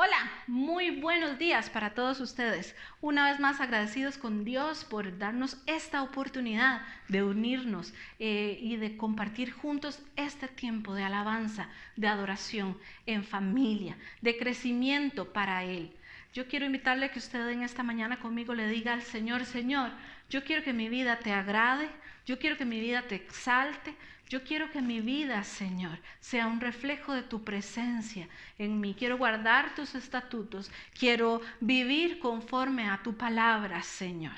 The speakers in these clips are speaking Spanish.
Hola, muy buenos días para todos ustedes. Una vez más agradecidos con Dios por darnos esta oportunidad de unirnos y de compartir juntos este tiempo de alabanza, de adoración en familia, de crecimiento para Él. Yo quiero invitarle a que usted en esta mañana conmigo le diga al Señor: Señor, yo quiero que mi vida te agrade, yo quiero que mi vida te exalte, yo quiero que mi vida, Señor, sea un reflejo de tu presencia en mí. Quiero guardar tus estatutos, quiero vivir conforme a tu palabra, Señor.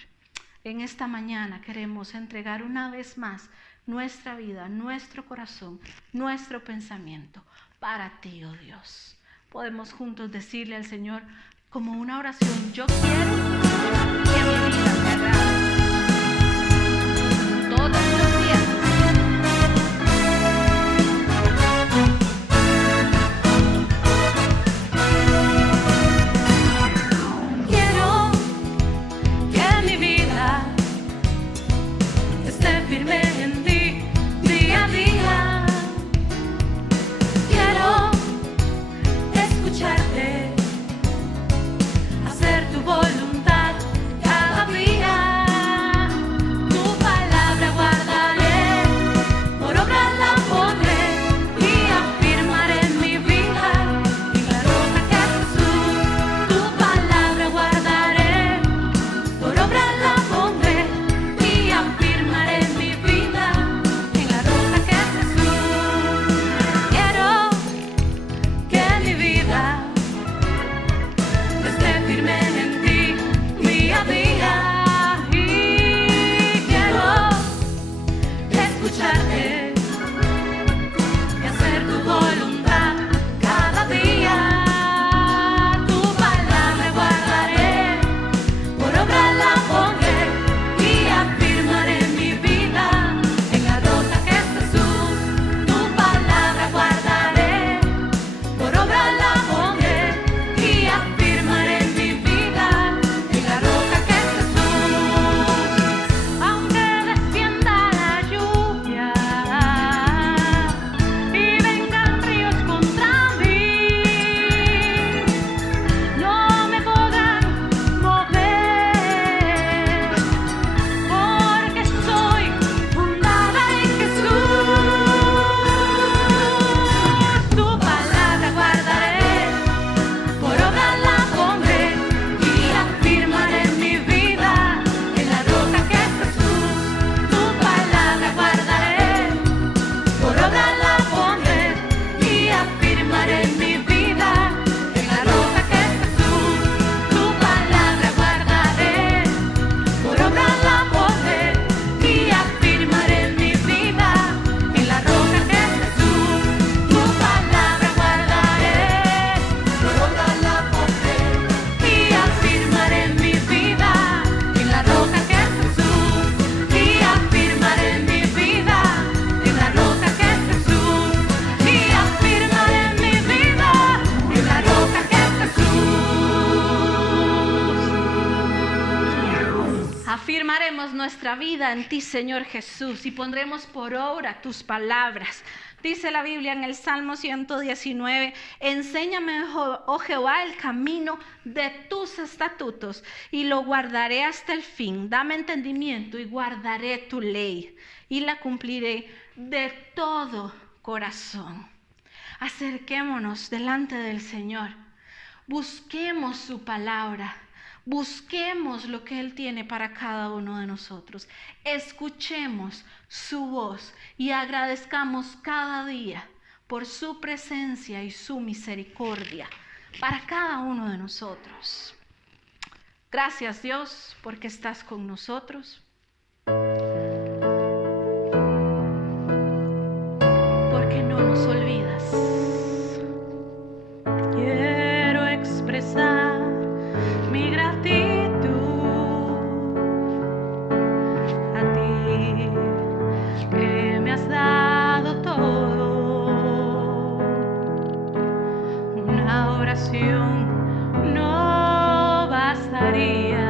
En esta mañana queremos entregar una vez más nuestra vida, nuestro corazón, nuestro pensamiento para ti, oh Dios. Podemos juntos decirle al Señor como una oración: yo quiero que mi vida te agrade todos los días. Quiero que mi vida esté firme en ti día a día. Quiero escucharte, hacer tu voluntad cada día. Tu palabra guardaré, por obra la pondré y afirmaré en mi vida, en la roca que es Jesús. Tu palabra guardaré, por obra la pondré y afirmaré en mi vida, en la roca que es Jesús. Quiero que mi vida esté firme en ti día a día, y quiero escucharte y hacer tu voluntad cada día. Tu palabra guardaré, por obra la pondré y afirmaré en mi vida, en la roca que es Jesús. Tu palabra guardaré, por obra la pondré y afirmaré en mi vida, en la roca que es Jesús. Aunque descienda la lluvia y vengan ríos contra mí, no me podrán mover, porque estoy fundada en Jesús. Tu palabra guardaré, por obra la pondré y afirmaré en mi vida, en la roca que es Jesús. Tu palabra guardaré, por obra la pondré y afirmaré en mi vida, en la roca que es Jesús. Tu palabra guardaré, por obra la pondré y afirmaré en mi vida, en la roca que es Jesús. Tu palabra guardaré, por obra la pondré y afirmaré en mi vida, en la roca que es Jesús. Y afirmaré en mi vida, en la roca que es Jesús. Y afirmaré en mi vida, en la roca que es Jesús. Afirmaremos nuestra vida en ti, Señor Jesús, y pondremos por obra tus palabras. Dice la Biblia en el Salmo 119: enséñame, oh Jehová, el camino de tus estatutos, y lo guardaré hasta el fin. Dame entendimiento y guardaré tu ley, y la cumpliré de todo corazón. Acerquémonos delante del Señor. Busquemos su palabra. Busquemos lo que Él tiene para cada uno de nosotros. Escuchemos su voz y agradezcamos cada día por su presencia y su misericordia para cada uno de nosotros. Gracias, Dios, porque estás con nosotros, porque no nos olvidas. Quiero expresar mi gratitud a ti, que me has dado todo. Una oración no bastaría,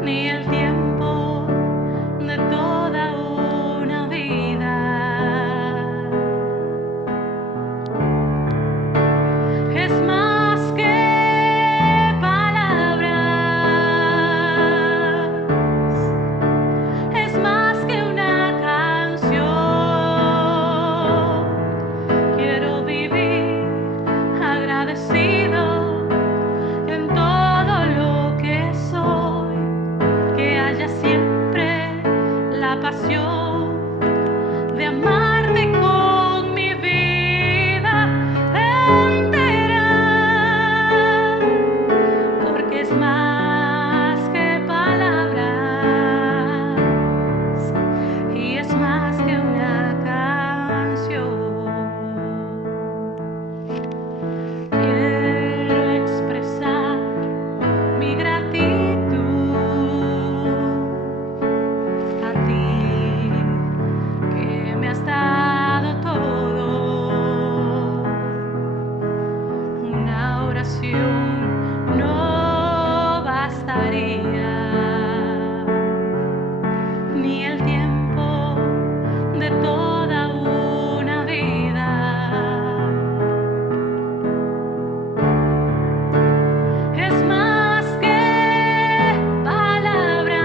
ni el tiempo de toda una vida. de amarte con mi vida entera, porque es más que palabras y es más que una canción. Quiero expresar mi gratitud a ti, que me has dado todo. Una oración no bastaría, ni el tiempo de toda una vida. Es más que palabras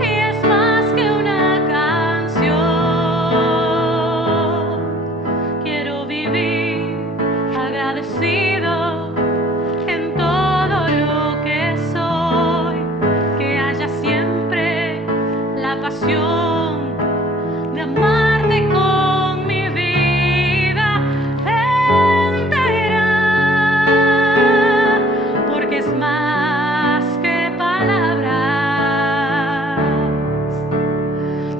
y es más que una canción. Quiero vivir agradecido en todo lo que soy, que haya siempre la pasión de amarte con mi vida entera, porque es más que palabras,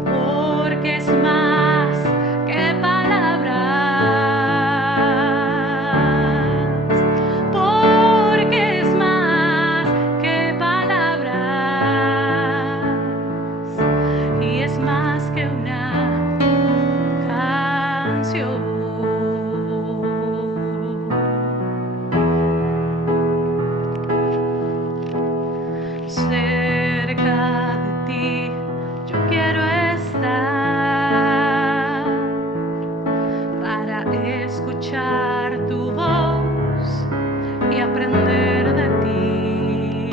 porque es más que palabras, porque es más que palabras y es más que una canción. Cerca de ti yo quiero estar para escuchar tu voz y aprender de ti.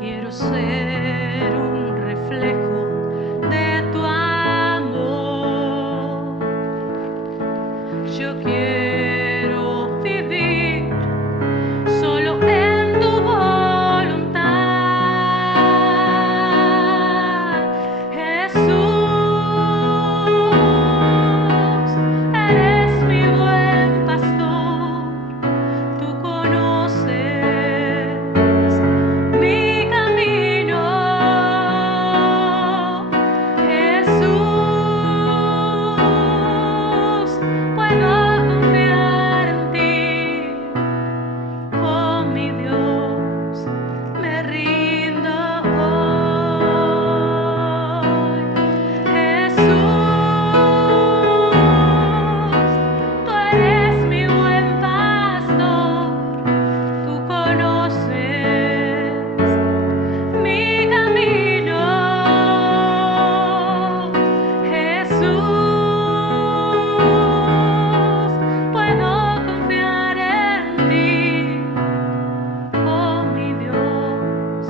Quiero ser un reflejo de tu amor. Yo quiero vivir solo en tu voluntad. Jesús, eres mi buen pastor. Tú conoces mi camino. Jesús, puedo confiar en ti. Oh mi Dios, me rindo hoy. Jesús, tú eres mi buen pastor. Tú conoces mi camino. Jesús, puedo confiar en ti. Oh mi Dios,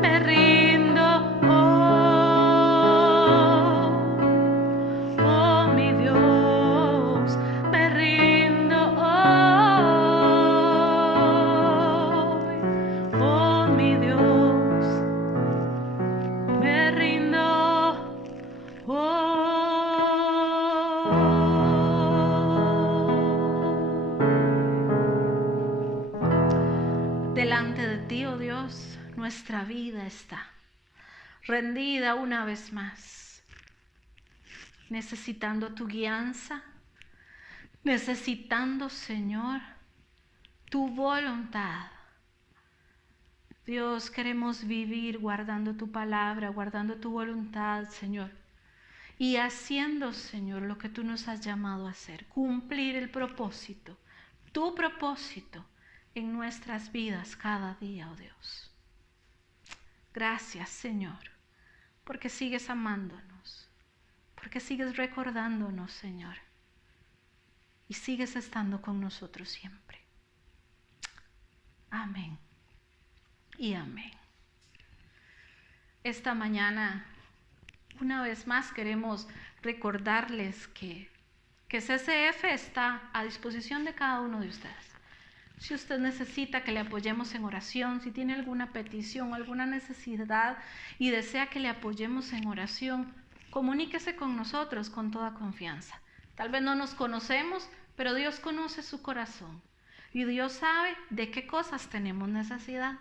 me rindo hoy. Oh mi Dios, me rindo hoy. Oh mi Dios, me rindo hoy. Delante de ti, oh Dios, nuestra vida está rendida una vez más, necesitando tu guianza, necesitando, Señor, tu voluntad. Dios, queremos vivir guardando tu palabra, guardando tu voluntad, Señor, y haciendo, Señor, lo que tú nos has llamado a hacer, cumplir el propósito, tu propósito en nuestras vidas cada día, oh Dios. Gracias, Señor, porque sigues amándonos, porque sigues recordándonos, Señor, y sigues estando con nosotros siempre. Amén y amén. Esta mañana, una vez más, queremos recordarles que CCF está a disposición de cada uno de ustedes. Si usted necesita que le apoyemos en oración, si tiene alguna petición o alguna necesidad y desea que le apoyemos en oración, comuníquese con nosotros con toda confianza. Tal vez no nos conocemos, pero Dios conoce su corazón y Dios sabe de qué cosas tenemos necesidad.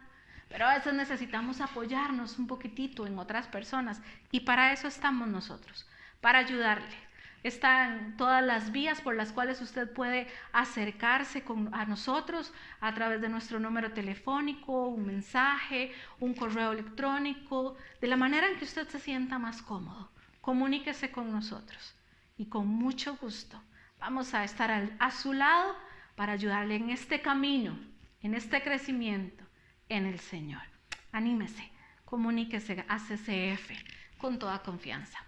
Pero a veces necesitamos apoyarnos un poquitito en otras personas y para eso estamos nosotros, para ayudarle. Están todas las vías por las cuales usted puede acercarse a nosotros a través de nuestro número telefónico, un mensaje, un correo electrónico, de la manera en que usted se sienta más cómodo. Comuníquese con nosotros y con mucho gusto vamos a estar a su lado para ayudarle en este camino, en este crecimiento en el Señor. Anímese, comuníquese a CCF con toda confianza.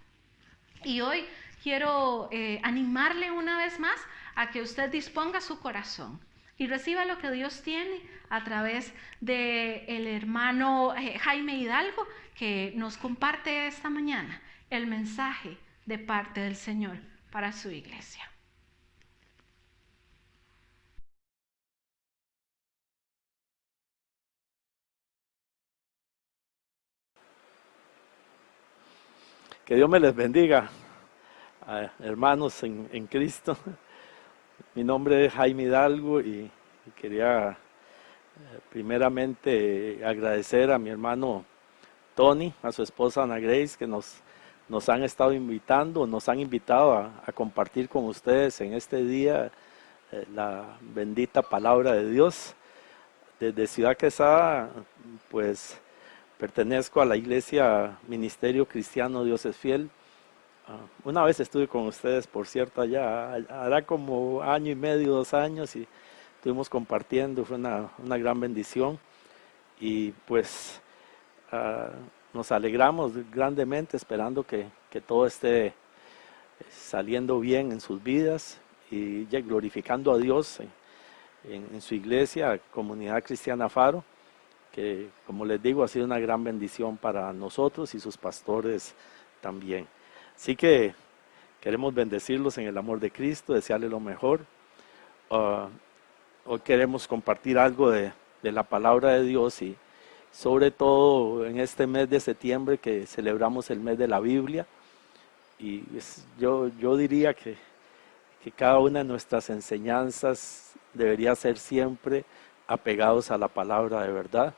Y hoy quiero animarle una vez más a que usted disponga su corazón y reciba lo que Dios tiene a través del hermano Jaime Hidalgo, que nos comparte esta mañana el mensaje de parte del Señor para su iglesia. Que Dios me les bendiga, hermanos en Cristo. Mi nombre es Jaime Hidalgo y quería primeramente agradecer a mi hermano Tony, a su esposa Ana Grace, que nos han estado invitando, nos han invitado a compartir con ustedes en este día la bendita palabra de Dios. Desde Ciudad Quesada, pues pertenezco a la iglesia Ministerio Cristiano Dios es Fiel. Una vez estuve con ustedes, por cierto, allá, hará como año y medio, 2 años, y estuvimos compartiendo, fue una gran bendición. Y pues nos alegramos grandemente esperando que todo esté saliendo bien en sus vidas y ya glorificando a Dios en su iglesia, Comunidad Cristiana Faro, que como les digo ha sido una gran bendición para nosotros y sus pastores también. Así que queremos bendecirlos en el amor de Cristo, desearles lo mejor. Hoy queremos compartir algo de la palabra de Dios y sobre todo en este mes de septiembre que celebramos el mes de la Biblia. Y yo diría que cada una de nuestras enseñanzas debería ser siempre apegados a la palabra de verdad,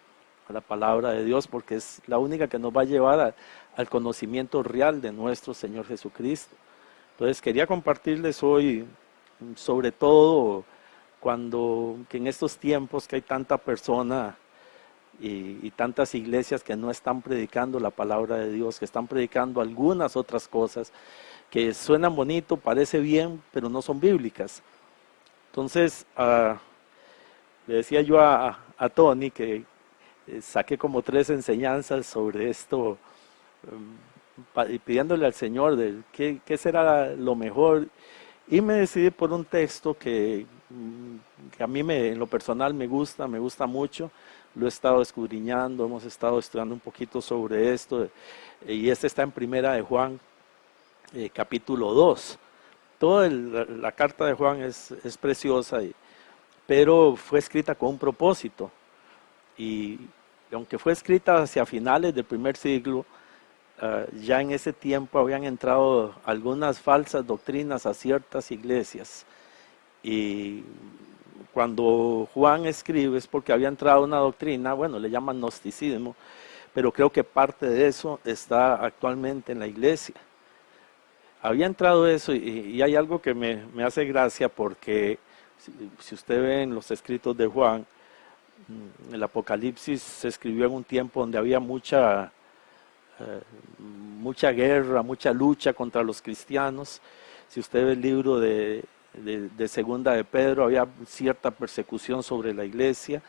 a la palabra de Dios, porque es la única que nos va a llevar al conocimiento real de nuestro Señor Jesucristo. Entonces quería compartirles hoy, sobre todo que en estos tiempos que hay tanta persona y tantas iglesias que no están predicando la palabra de Dios, que están predicando algunas otras cosas que suenan bonito, parece bien, pero no son bíblicas. Entonces, le decía yo a Tony que saqué como 3 enseñanzas sobre esto, pidiéndole al Señor de qué será lo mejor, y me decidí por un texto que a mí en lo personal me gusta mucho. Lo he estado escudriñando, hemos estado estudiando un poquito sobre esto, y este está en Primera de Juan, capítulo 2. Toda la carta de Juan es preciosa, pero fue escrita con un propósito, y aunque fue escrita hacia finales del primer siglo, ya en ese tiempo habían entrado algunas falsas doctrinas a ciertas iglesias, y cuando Juan escribe es porque había entrado una doctrina, bueno, le llaman gnosticismo, pero creo que parte de eso está actualmente en la iglesia. Había entrado eso, y hay algo que me hace gracia, porque si usted ve en los escritos de Juan, el Apocalipsis se escribió en un tiempo donde había mucha guerra, mucha lucha contra los cristianos. Si usted ve el libro de Segunda de Pedro, había cierta persecución sobre la iglesia.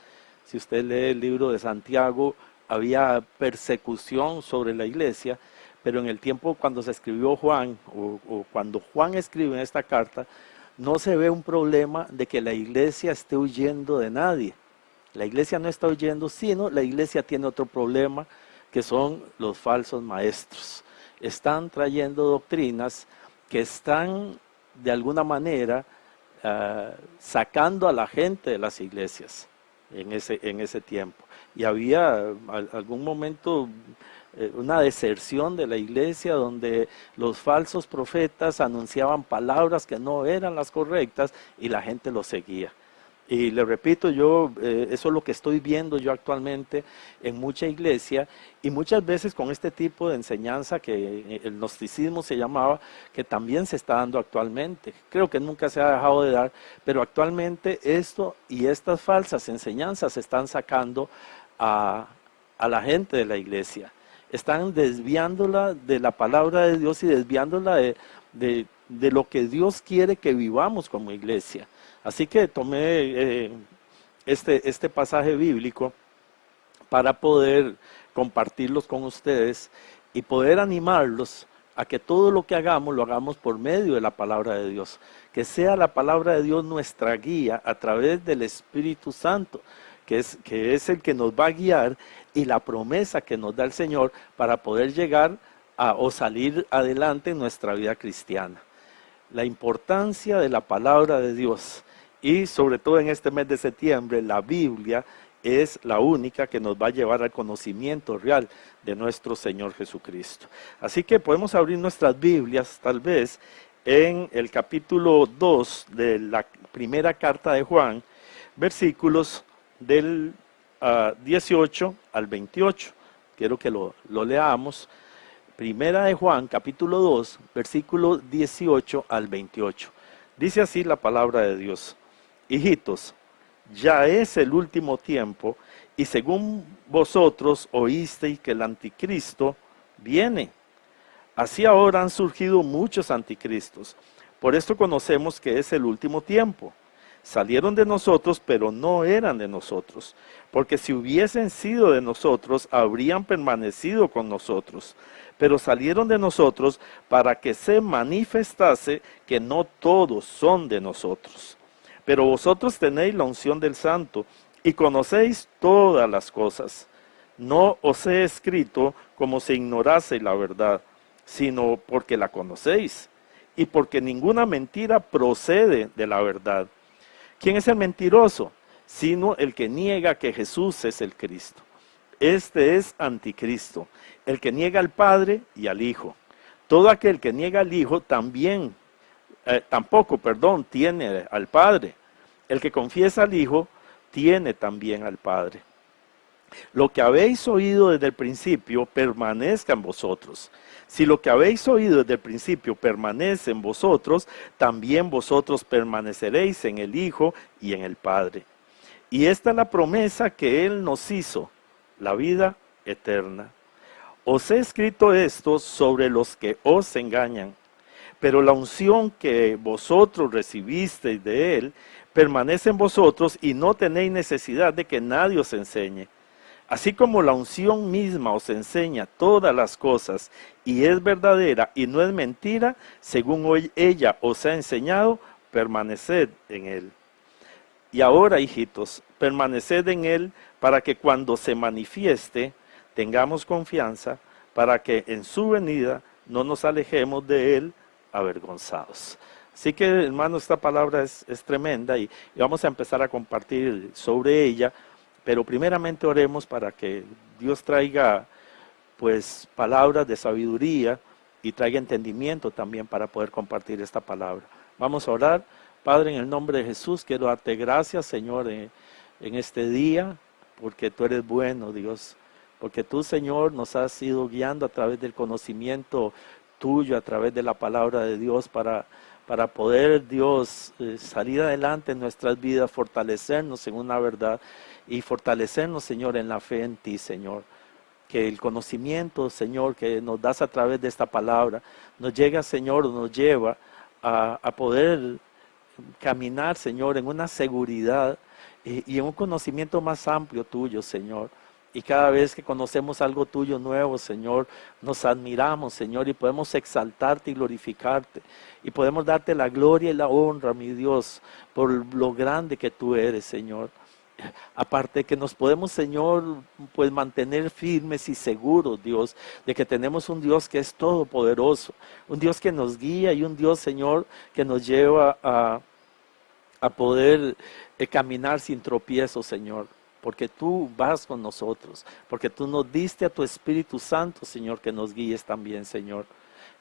Si usted lee el libro de Santiago, había persecución sobre la iglesia. Pero en el tiempo cuando se escribió Juan, o cuando Juan escribe en esta carta, no se ve un problema de que la iglesia esté huyendo de nadie. La iglesia no está huyendo, sino la iglesia tiene otro problema, que son los falsos maestros. Están trayendo doctrinas que están de alguna manera sacando a la gente de las iglesias en ese tiempo. Y había algún momento una deserción de la iglesia donde los falsos profetas anunciaban palabras que no eran las correctas y la gente los seguía. Y le repito, eso es lo que estoy viendo yo actualmente en mucha iglesia, y muchas veces con este tipo de enseñanza que el gnosticismo se llamaba, que también se está dando actualmente. Creo que nunca se ha dejado de dar, pero actualmente esto y estas falsas enseñanzas se están sacando a la gente de la iglesia. Están desviándola de la palabra de Dios y desviándola de lo que Dios quiere que vivamos como iglesia. Así que tomé este pasaje bíblico para poder compartirlos con ustedes y poder animarlos a que todo lo que hagamos, lo hagamos por medio de la palabra de Dios. Que sea la palabra de Dios nuestra guía a través del Espíritu Santo, que es el que nos va a guiar, y la promesa que nos da el Señor para poder llegar o salir adelante en nuestra vida cristiana. La importancia de la palabra de Dios. Y sobre todo en este mes de septiembre, la Biblia es la única que nos va a llevar al conocimiento real de nuestro Señor Jesucristo. Así que podemos abrir nuestras Biblias, tal vez, en el capítulo 2 de la primera carta de Juan, versículos del 18 al 28. Quiero que lo leamos. Primera de Juan, capítulo 2, versículo 18 al 28. Dice así la palabra de Dios. Hijitos, ya es el último tiempo, y según vosotros oísteis que el anticristo viene. Así ahora han surgido muchos anticristos. Por esto conocemos que es el último tiempo. Salieron de nosotros, pero no eran de nosotros. Porque si hubiesen sido de nosotros, habrían permanecido con nosotros. Pero salieron de nosotros para que se manifestase que no todos son de nosotros. Pero vosotros tenéis la unción del Santo y conocéis todas las cosas. No os he escrito como si ignoraseis la verdad, sino porque la conocéis, y porque ninguna mentira procede de la verdad. ¿Quién es el mentiroso? Sino el que niega que Jesús es el Cristo. Este es anticristo, el que niega al Padre y al Hijo. Todo aquel que niega al Hijo tampoco tiene al Padre. El que confiesa al Hijo tiene también al Padre. Lo que habéis oído desde el principio permanezca en vosotros. Si lo que habéis oído desde el principio permanece en vosotros, también vosotros permaneceréis en el Hijo y en el Padre. Y esta es la promesa que Él nos hizo, la vida eterna. Os he escrito esto sobre los que os engañan, pero la unción que vosotros recibisteis de Él permanece en vosotros y no tenéis necesidad de que nadie os enseñe. Así como la unción misma os enseña todas las cosas y es verdadera y no es mentira, según hoy ella os ha enseñado, permaneced en Él. Y ahora, hijitos, permaneced en Él para que cuando se manifieste tengamos confianza, para que en su venida no nos alejemos de Él avergonzados. Así que, hermano, esta palabra es tremenda y vamos a empezar a compartir sobre ella, pero primeramente oremos para que Dios traiga pues palabras de sabiduría y traiga entendimiento también para poder compartir esta palabra. Vamos a orar. Padre, en el nombre de Jesús, quiero darte gracias, Señor, en este día, porque tú eres bueno, Dios. Porque tú, Señor, nos has ido guiando a través del conocimiento tuyo, a través de la palabra de Dios, para poder, Dios, salir adelante en nuestras vidas, fortalecernos en una verdad y fortalecernos, Señor, en la fe en ti, Señor. Que el conocimiento, Señor, que nos das a través de esta palabra, nos llega, Señor, nos lleva a poder caminar, Señor, en una seguridad y en un conocimiento más amplio tuyo, Señor. Y cada vez que conocemos algo tuyo nuevo, Señor, nos admiramos, Señor, y podemos exaltarte y glorificarte. Y podemos darte la gloria y la honra, mi Dios, por lo grande que tú eres, Señor. Aparte que nos podemos, Señor, pues mantener firmes y seguros, Dios, de que tenemos un Dios que es todopoderoso, un Dios que nos guía y un Dios, Señor, que nos lleva a poder caminar sin tropiezo, Señor, porque tú vas con nosotros, porque tú nos diste a tu Espíritu Santo, Señor, que nos guíes también, Señor.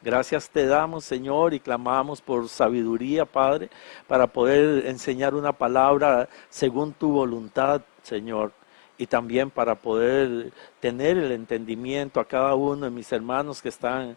Gracias te damos, Señor, y clamamos por sabiduría, Padre, para poder enseñar una palabra según tu voluntad, Señor, y también para poder tener el entendimiento a cada uno de mis hermanos que están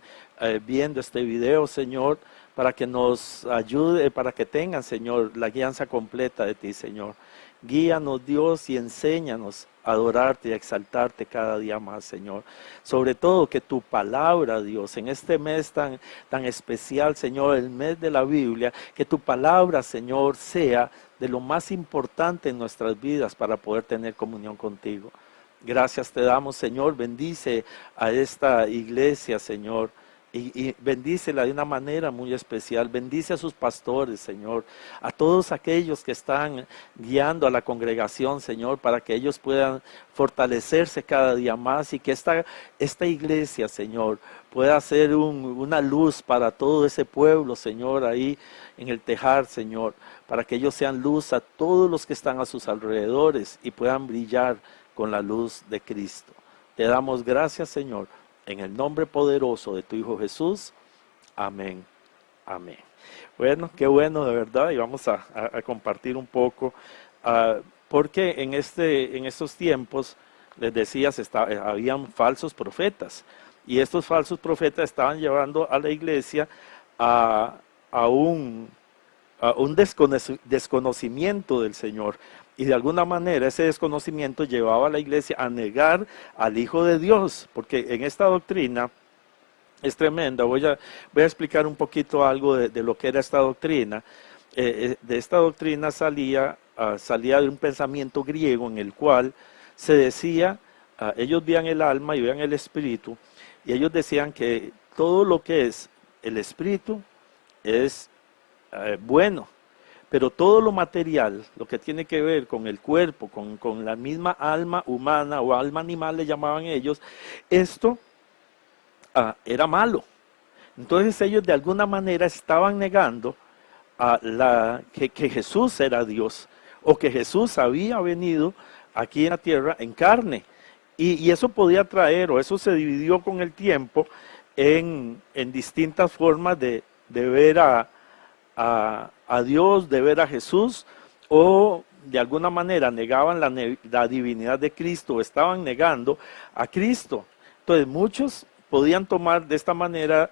viendo este video, Señor, para que nos ayude, para que tengan, Señor, la guianza completa de ti, Señor. Guíanos, Dios, y enséñanos a adorarte y a exaltarte cada día más, Señor. Sobre todo que tu palabra, Dios, en este mes tan especial, Señor, el mes de la Biblia, que tu palabra, Señor, sea de lo más importante en nuestras vidas para poder tener comunión contigo. Gracias te damos, Señor. Bendice a esta iglesia, Señor. Y bendícela de una manera muy especial. Bendice a sus pastores, Señor, a todos aquellos que están guiando a la congregación, Señor, para que ellos puedan fortalecerse cada día más y que esta iglesia, Señor, pueda ser una luz para todo ese pueblo, Señor, ahí en el Tejar, Señor, para que ellos sean luz a todos los que están a sus alrededores y puedan brillar con la luz de Cristo. Te damos gracias, Señor, en el nombre poderoso de tu Hijo Jesús. Amén. Amén. Bueno, qué bueno de verdad, y vamos a compartir un poco, porque en estos tiempos, les decía, habían falsos profetas, y estos falsos profetas estaban llevando a la iglesia a un desconocimiento del Señor. Y de alguna manera ese desconocimiento llevaba a la iglesia a negar al Hijo de Dios, porque en esta doctrina es tremenda. Voy a explicar un poquito algo de lo que era esta doctrina. De esta doctrina salía de un pensamiento griego en el cual se decía, ellos veían el alma y veían el espíritu, y ellos decían que todo lo que es el espíritu es bueno. Pero todo lo material, lo que tiene que ver con el cuerpo, con la misma alma humana o alma animal le llamaban ellos, esto era malo. Entonces ellos de alguna manera estaban negando que Jesús era Dios, o que Jesús había venido aquí en la tierra en carne. Y eso podía traer, o eso se dividió con el tiempo en distintas formas de ver a Dios, de ver a Jesús, o de alguna manera negaban la divinidad de Cristo, estaban negando a Cristo. Entonces muchos podían tomar de esta manera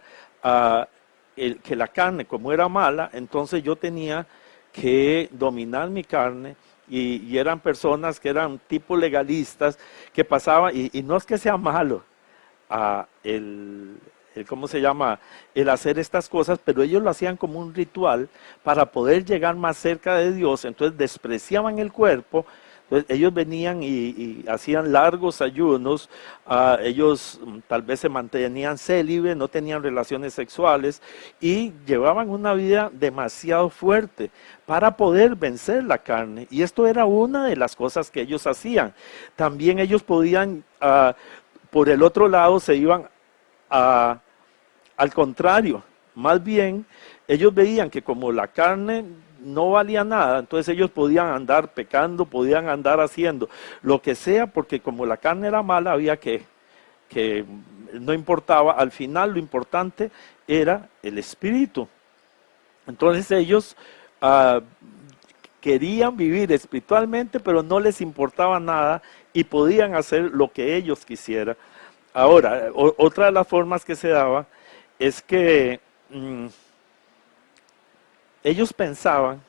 que la carne, como era mala, entonces yo tenía que dominar mi carne, y eran personas que eran tipo legalistas, que pasaban, y no es que sea malo ¿cómo se llama? El hacer estas cosas, pero ellos lo hacían como un ritual para poder llegar más cerca de Dios. Entonces despreciaban el cuerpo. Entonces ellos venían y hacían largos ayunos. Ellos tal vez se mantenían célibes, no tenían relaciones sexuales y llevaban una vida demasiado fuerte para poder vencer la carne. Y esto era una de las cosas que ellos hacían. También ellos podían, por el otro lado, se iban al contrario, más bien ellos veían que como la carne no valía nada, entonces ellos podían andar pecando, podían andar haciendo lo que sea, porque como la carne era mala, había que no importaba, al final lo importante era el espíritu. Entonces ellos querían vivir espiritualmente, pero no les importaba nada y podían hacer lo que ellos quisieran. Ahora, otra de las formas que se daba es que ellos pensaban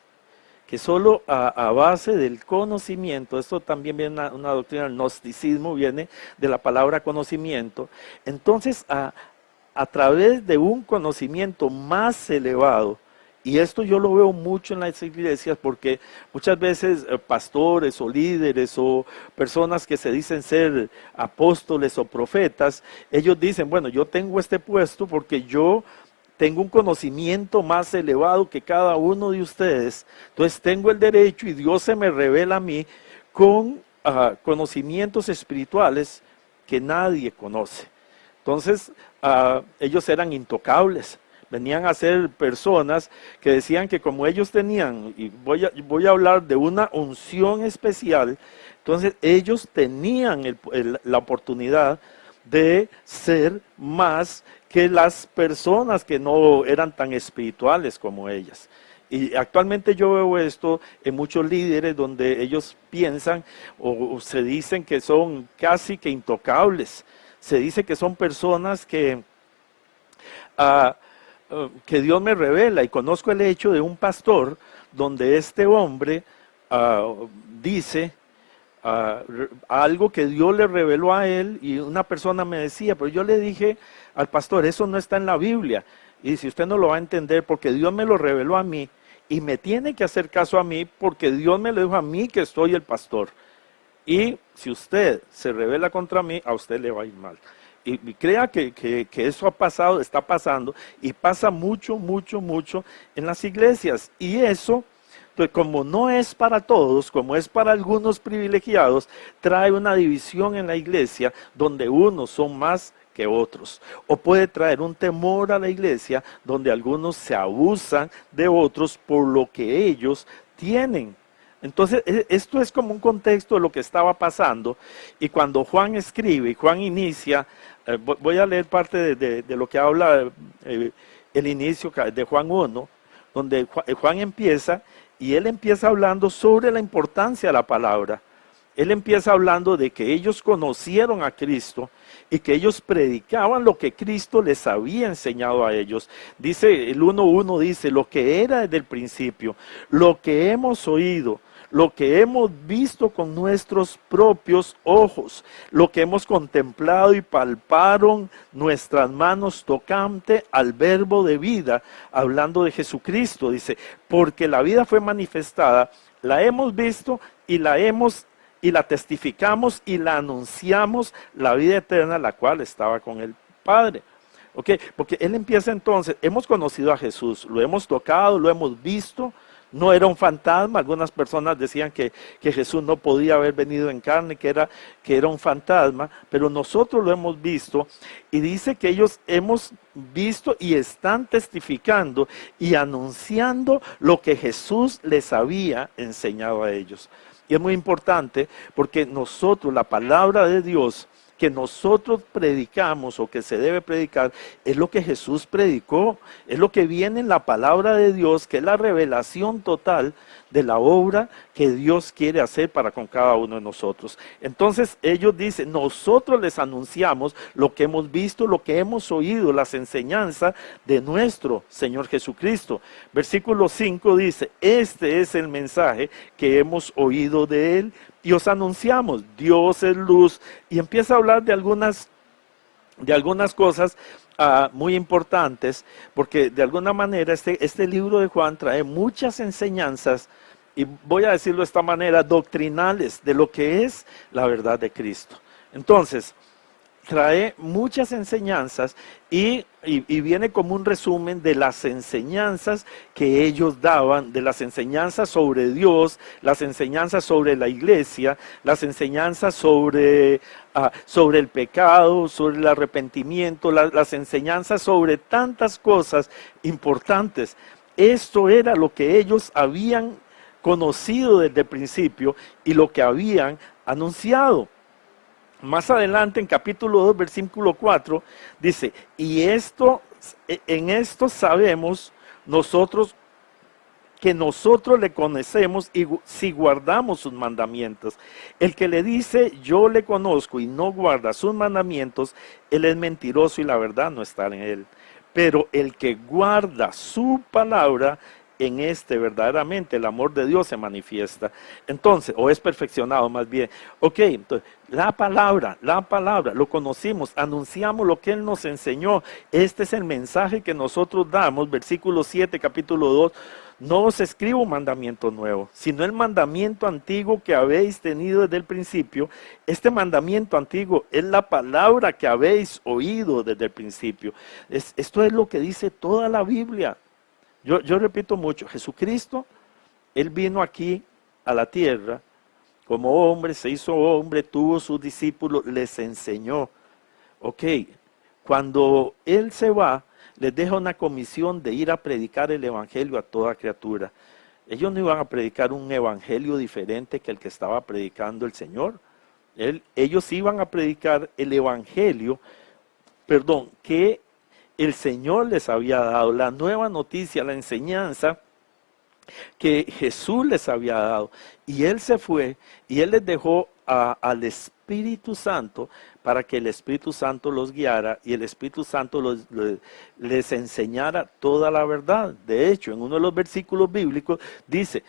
que solo a base del conocimiento, esto también viene una doctrina, el gnosticismo viene de la palabra conocimiento, entonces a través de un conocimiento más elevado, y esto yo lo veo mucho en las iglesias porque muchas veces pastores o líderes o personas que se dicen ser apóstoles o profetas, ellos dicen, bueno, yo tengo este puesto porque yo tengo un conocimiento más elevado que cada uno de ustedes, entonces tengo el derecho y Dios se me revela a mí con conocimientos espirituales que nadie conoce. Entonces ellos eran intocables. Venían a ser personas que decían que como ellos tenían, y voy a hablar de una unción especial, entonces ellos tenían la oportunidad de ser más que las personas que no eran tan espirituales como ellas. Y actualmente yo veo esto en muchos líderes donde ellos piensan o se dicen que son casi que intocables. Se dice que son personas que Dios me revela, y conozco el hecho de un pastor donde este hombre dice algo que Dios le reveló a él, y una persona me decía, pero yo le dije al pastor, eso no está en la Biblia. Y si usted no lo va a entender, porque Dios me lo reveló a mí, y me tiene que hacer caso a mí, porque Dios me lo dijo a mí que soy el pastor. Y si usted se revela contra mí, a usted le va a ir mal. Y crea que eso ha pasado, está pasando, y pasa mucho, mucho, mucho en las iglesias. Y eso, pues como no es para todos, como es para algunos privilegiados, trae una división en la iglesia donde unos son más que otros. O puede traer un temor a la iglesia donde algunos se abusan de otros por lo que ellos tienen. Entonces, esto es como un contexto de lo que estaba pasando. Y cuando Juan escribe, Juan inicia, voy a leer parte de lo que habla el inicio de Juan 1, donde Juan empieza, y él empieza hablando sobre la importancia de la palabra. Él empieza hablando de que ellos conocieron a Cristo y que ellos predicaban lo que Cristo les había enseñado a ellos. Dice el 1:1, dice, lo que era desde el principio, lo que hemos oído, lo que hemos visto con nuestros propios ojos, lo que hemos contemplado y palparon nuestras manos tocante al verbo de vida, hablando de Jesucristo. Dice, porque la vida fue manifestada, la hemos visto y la testificamos y la anunciamos, la vida eterna, la cual estaba con el Padre. ¿Ok? Porque él empieza entonces, hemos conocido a Jesús, lo hemos tocado, lo hemos visto, no era un fantasma. Algunas personas decían que Jesús no podía haber venido en carne, que era un fantasma, pero nosotros lo hemos visto, y dice que ellos hemos visto y están testificando y anunciando lo que Jesús les había enseñado a ellos. Y es muy importante porque nosotros, la palabra de Dios que nosotros predicamos o que se debe predicar, es lo que Jesús predicó, es lo que viene en la palabra de Dios, que es la revelación total de la obra que Dios quiere hacer para con cada uno de nosotros. Entonces ellos dicen, nosotros les anunciamos lo que hemos visto, lo que hemos oído, las enseñanzas de nuestro Señor Jesucristo. Versículo 5 dice, este es el mensaje que hemos oído de Él y os anunciamos, Dios es luz, y empieza a hablar de algunas cosas muy importantes, porque de alguna manera este libro de Juan trae muchas enseñanzas, y voy a decirlo de esta manera, doctrinales de lo que es la verdad de Cristo. Entonces, trae muchas enseñanzas y viene como un resumen de las enseñanzas que ellos daban, de las enseñanzas sobre Dios, las enseñanzas sobre la iglesia, las enseñanzas sobre el pecado, sobre el arrepentimiento, las enseñanzas sobre tantas cosas importantes. Esto era lo que ellos habían conocido desde el principio y lo que habían anunciado. Más adelante en capítulo 2, versículo 4, dice, y en esto sabemos nosotros que nosotros le conocemos y si guardamos sus mandamientos. El que le dice, yo le conozco y no guarda sus mandamientos, él es mentiroso y la verdad no está en él. Pero el que guarda su palabra, en verdaderamente el amor de Dios se manifiesta. Entonces, o es perfeccionado más bien. Ok, entonces, la palabra, lo conocimos, anunciamos lo que Él nos enseñó. Este es el mensaje que nosotros damos, versículo 7, capítulo 2. No os escribo un mandamiento nuevo, sino el mandamiento antiguo que habéis tenido desde el principio. Este mandamiento antiguo es la palabra que habéis oído desde el principio. Esto es lo que dice toda la Biblia. Yo repito mucho, Jesucristo, Él vino aquí a la tierra como hombre, se hizo hombre, tuvo sus discípulos, les enseñó. Ok, cuando Él se va, les deja una comisión de ir a predicar el evangelio a toda criatura. Ellos no iban a predicar un evangelio diferente que el que estaba predicando el Señor. Ellos iban a predicar el evangelio, que el Señor les había dado, la nueva noticia, la enseñanza que Jesús les había dado. Y Él se fue y Él les dejó al Espíritu Santo para que el Espíritu Santo los guiara y el Espíritu Santo les enseñara toda la verdad. De hecho, en uno de los versículos bíblicos dice,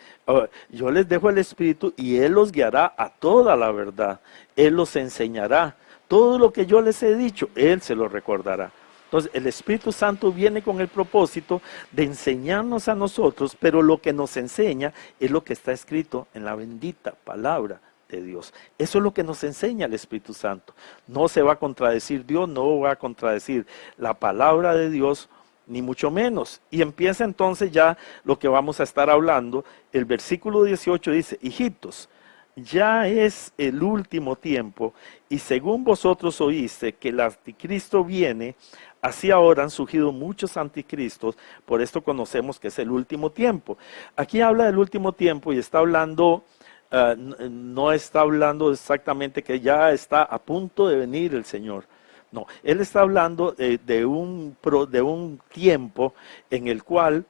yo les dejo el Espíritu y Él los guiará a toda la verdad. Él los enseñará. Todo lo que yo les he dicho, Él se lo recordará. Entonces, el Espíritu Santo viene con el propósito de enseñarnos a nosotros, pero lo que nos enseña es lo que está escrito en la bendita palabra de Dios. Eso es lo que nos enseña el Espíritu Santo. No se va a contradecir Dios, no va a contradecir la palabra de Dios, ni mucho menos. Y empieza entonces ya lo que vamos a estar hablando. El versículo 18 dice, hijitos, ya es el último tiempo, y según vosotros oíste que el anticristo viene, así ahora han surgido muchos anticristos, por esto conocemos que es el último tiempo. Aquí habla del último tiempo y está hablando, no está hablando exactamente que ya está a punto de venir el Señor. No, Él está hablando de un tiempo en el cual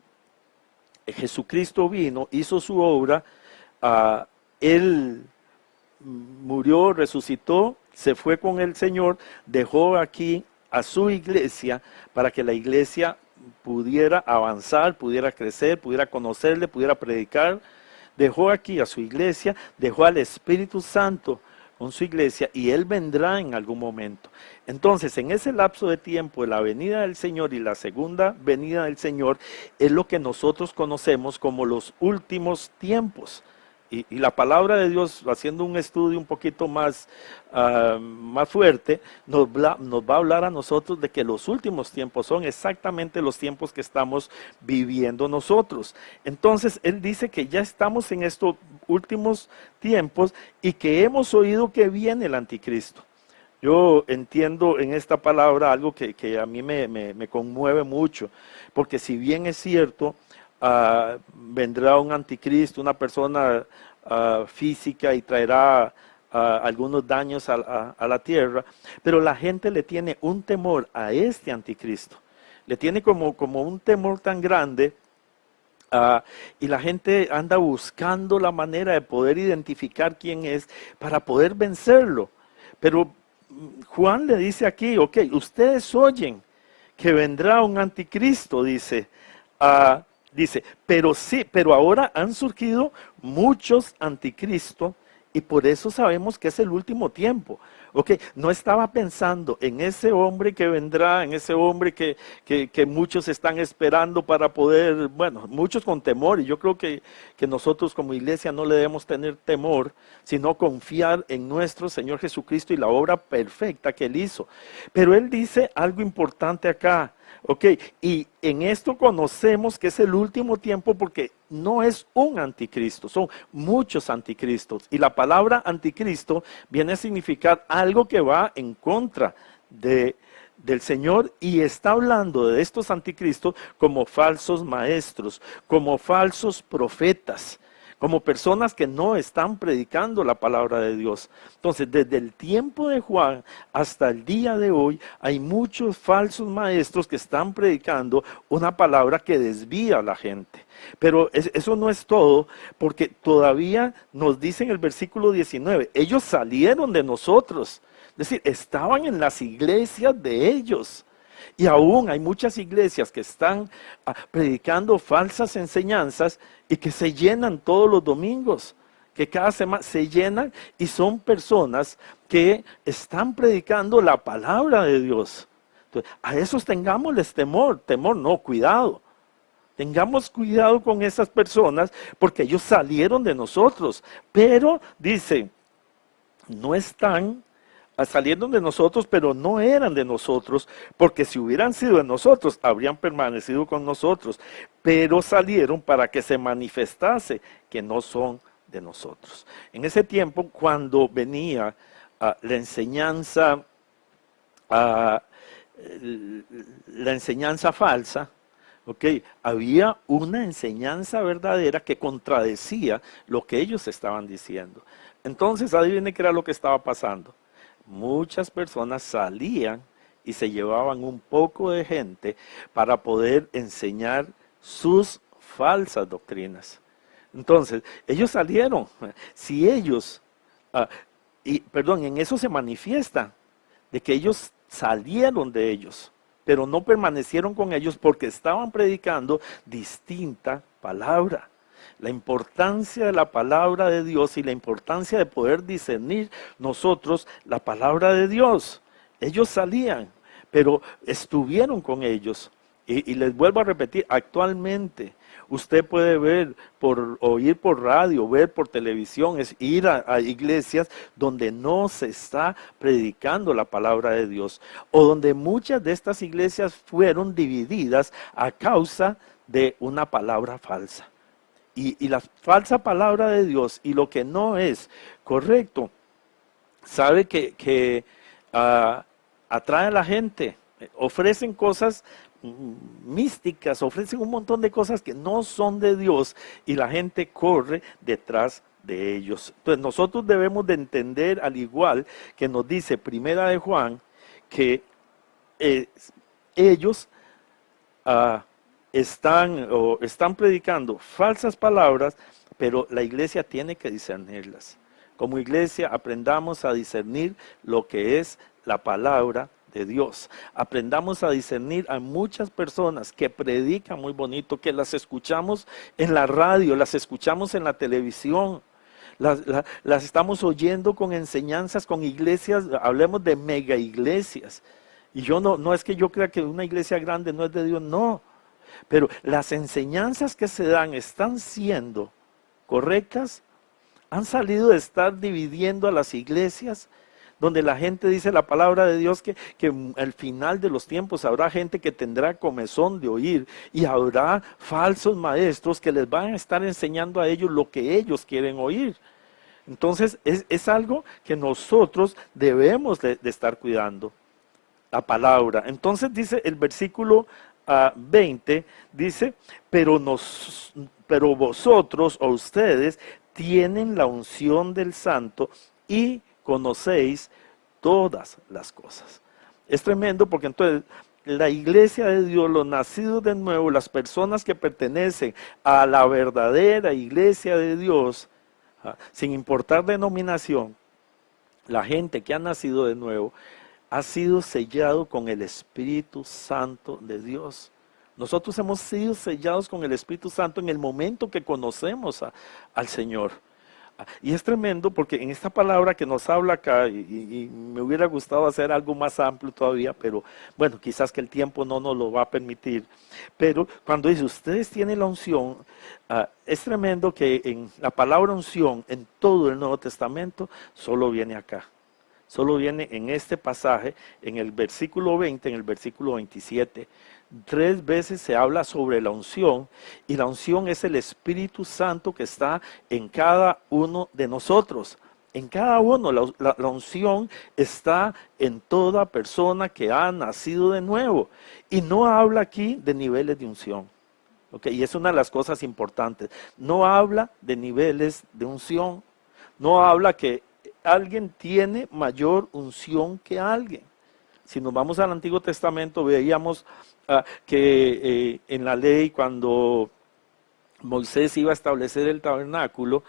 Jesucristo vino, hizo su obra, Él murió, resucitó, se fue con el Señor, dejó aquí a su iglesia para que la iglesia pudiera avanzar, pudiera crecer, pudiera conocerle, pudiera predicar. Dejó aquí a su iglesia, dejó al Espíritu Santo con su iglesia y Él vendrá en algún momento. Entonces, en ese lapso de tiempo de la venida del Señor y la segunda venida del Señor es lo que nosotros conocemos como los últimos tiempos. Y la palabra de Dios, haciendo un estudio un poquito más fuerte, nos va a hablar a nosotros de que los últimos tiempos son exactamente los tiempos que estamos viviendo nosotros. Entonces, Él dice que ya estamos en estos últimos tiempos y que hemos oído que viene el anticristo. Yo entiendo en esta palabra algo que a mí me conmueve mucho, porque si bien es cierto, vendrá un anticristo, una persona física y traerá algunos daños a la tierra, pero la gente le tiene un temor a este anticristo, le tiene como un temor tan grande, y la gente anda buscando la manera de poder identificar quién es para poder vencerlo. Pero Juan le dice aquí, ok, ustedes oyen que vendrá un anticristo, dice, pero ahora han surgido muchos anticristos y por eso sabemos que es el último tiempo. Ok, no estaba pensando en ese hombre que vendrá, en ese hombre que muchos están esperando para poder, bueno, muchos con temor, y yo creo que nosotros como iglesia no le debemos tener temor, sino confiar en nuestro Señor Jesucristo y la obra perfecta que Él hizo. Pero Él dice algo importante acá. Ok, y en esto conocemos que es el último tiempo porque no es un anticristo, son muchos anticristos. Y la palabra anticristo viene a significar algo que va en contra del Señor, y está hablando de estos anticristos como falsos maestros, como falsos profetas, como personas que no están predicando la palabra de Dios. Entonces, desde el tiempo de Juan hasta el día de hoy, hay muchos falsos maestros que están predicando una palabra que desvía a la gente. Pero eso no es todo, porque todavía nos dice en el versículo 19, ellos salieron de nosotros, es decir, estaban en las iglesias de ellos. Y aún hay muchas iglesias que están predicando falsas enseñanzas y que se llenan todos los domingos, que cada semana se llenan y son personas que están predicando la palabra de Dios. Entonces, a esos tengámosles temor no, cuidado. Tengamos cuidado con esas personas porque ellos salieron de nosotros, pero dice, no están salieron de nosotros, pero no eran de nosotros, porque si hubieran sido de nosotros, habrían permanecido con nosotros, pero salieron para que se manifestase que no son de nosotros. En ese tiempo, cuando venía la enseñanza la enseñanza falsa, ¿ok? Había una enseñanza verdadera que contradecía lo que ellos estaban diciendo. Entonces, adivinen qué era lo que estaba pasando. Muchas personas salían y se llevaban un poco de gente para poder enseñar sus falsas doctrinas. Entonces, ellos salieron. Si ellos, en eso se manifiesta, de que ellos salieron de ellos, pero no permanecieron con ellos porque estaban predicando distinta palabra. La importancia de la palabra de Dios y la importancia de poder discernir nosotros la palabra de Dios. Ellos salían, pero estuvieron con ellos. Y les vuelvo a repetir, actualmente usted puede ver, oír por radio, ver por televisión, ir a iglesias donde no se está predicando la palabra de Dios, o donde muchas de estas iglesias fueron divididas a causa de una palabra falsa. Y la falsa palabra de Dios y lo que no es correcto, sabe que atrae a la gente, ofrecen cosas místicas, ofrecen un montón de cosas que no son de Dios y la gente corre detrás de ellos. Entonces nosotros debemos de entender, al igual que nos dice Primera de Juan, que ellos están predicando falsas palabras, pero la iglesia tiene que discernirlas. Como iglesia aprendamos a discernir lo que es la palabra de Dios. Aprendamos a discernir a muchas personas que predican muy bonito, que las escuchamos en la radio, las escuchamos en la televisión, las estamos oyendo con enseñanzas, con iglesias, hablemos de mega iglesias. Y yo no es que yo crea que una iglesia grande no es de Dios, no. Pero las enseñanzas que se dan están siendo correctas, han salido de estar dividiendo a las iglesias, donde la gente dice la palabra de Dios que al final de los tiempos habrá gente que tendrá comezón de oír y habrá falsos maestros que les van a estar enseñando a ellos lo que ellos quieren oír. Entonces es algo que nosotros debemos de estar cuidando, la palabra. Entonces dice el versículo 20, dice, pero vosotros o ustedes tienen la unción del Santo y conocéis todas las cosas. Es tremendo porque entonces la iglesia de Dios, los nacidos de nuevo, las personas que pertenecen a la verdadera iglesia de Dios, sin importar denominación, la gente que ha nacido de nuevo, ha sido sellado con el Espíritu Santo de Dios. Nosotros hemos sido sellados con el Espíritu Santo en el momento que conocemos al Señor. Y es tremendo porque en esta palabra que nos habla acá, y me hubiera gustado hacer algo más amplio todavía, pero bueno, quizás que el tiempo no nos lo va a permitir. Pero cuando dice, ustedes tienen la unción, es tremendo que en la palabra unción, en todo el Nuevo Testamento, solo viene acá. Solo viene en este pasaje, en el versículo 20, en el versículo 27. 3 veces se habla sobre la unción, y la unción es el Espíritu Santo que está en cada uno de nosotros. En cada uno, la unción está en toda persona que ha nacido de nuevo. Y no habla aquí de niveles de unción. ¿Okay? Y es una de las cosas importantes. No habla de niveles de unción. No habla que alguien tiene mayor unción que alguien. Si nos vamos al Antiguo Testamento, veíamos que en la ley, cuando Moisés iba a establecer el tabernáculo,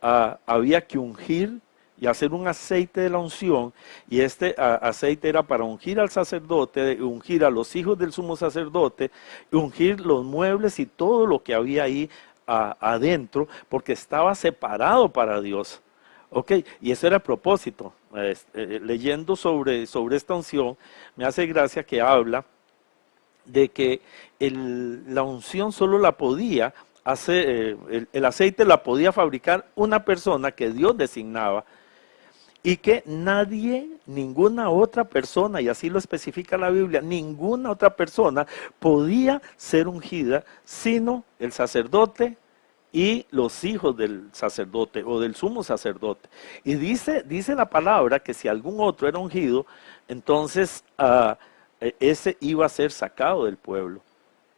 había que ungir y hacer un aceite de la unción, y este aceite era para ungir al sacerdote, ungir a los hijos del sumo sacerdote, ungir los muebles y todo lo que había ahí adentro, porque estaba separado para Dios. Ok, y eso era el propósito. Leyendo sobre esta unción, me hace gracia que habla de que la unción solo la podía hacer, el aceite la podía fabricar una persona que Dios designaba, y que nadie, ninguna otra persona, y así lo especifica la Biblia, ninguna otra persona podía ser ungida sino el sacerdote y los hijos del sacerdote o del sumo sacerdote. Y dice la palabra que si algún otro era ungido, entonces ese iba a ser sacado del pueblo.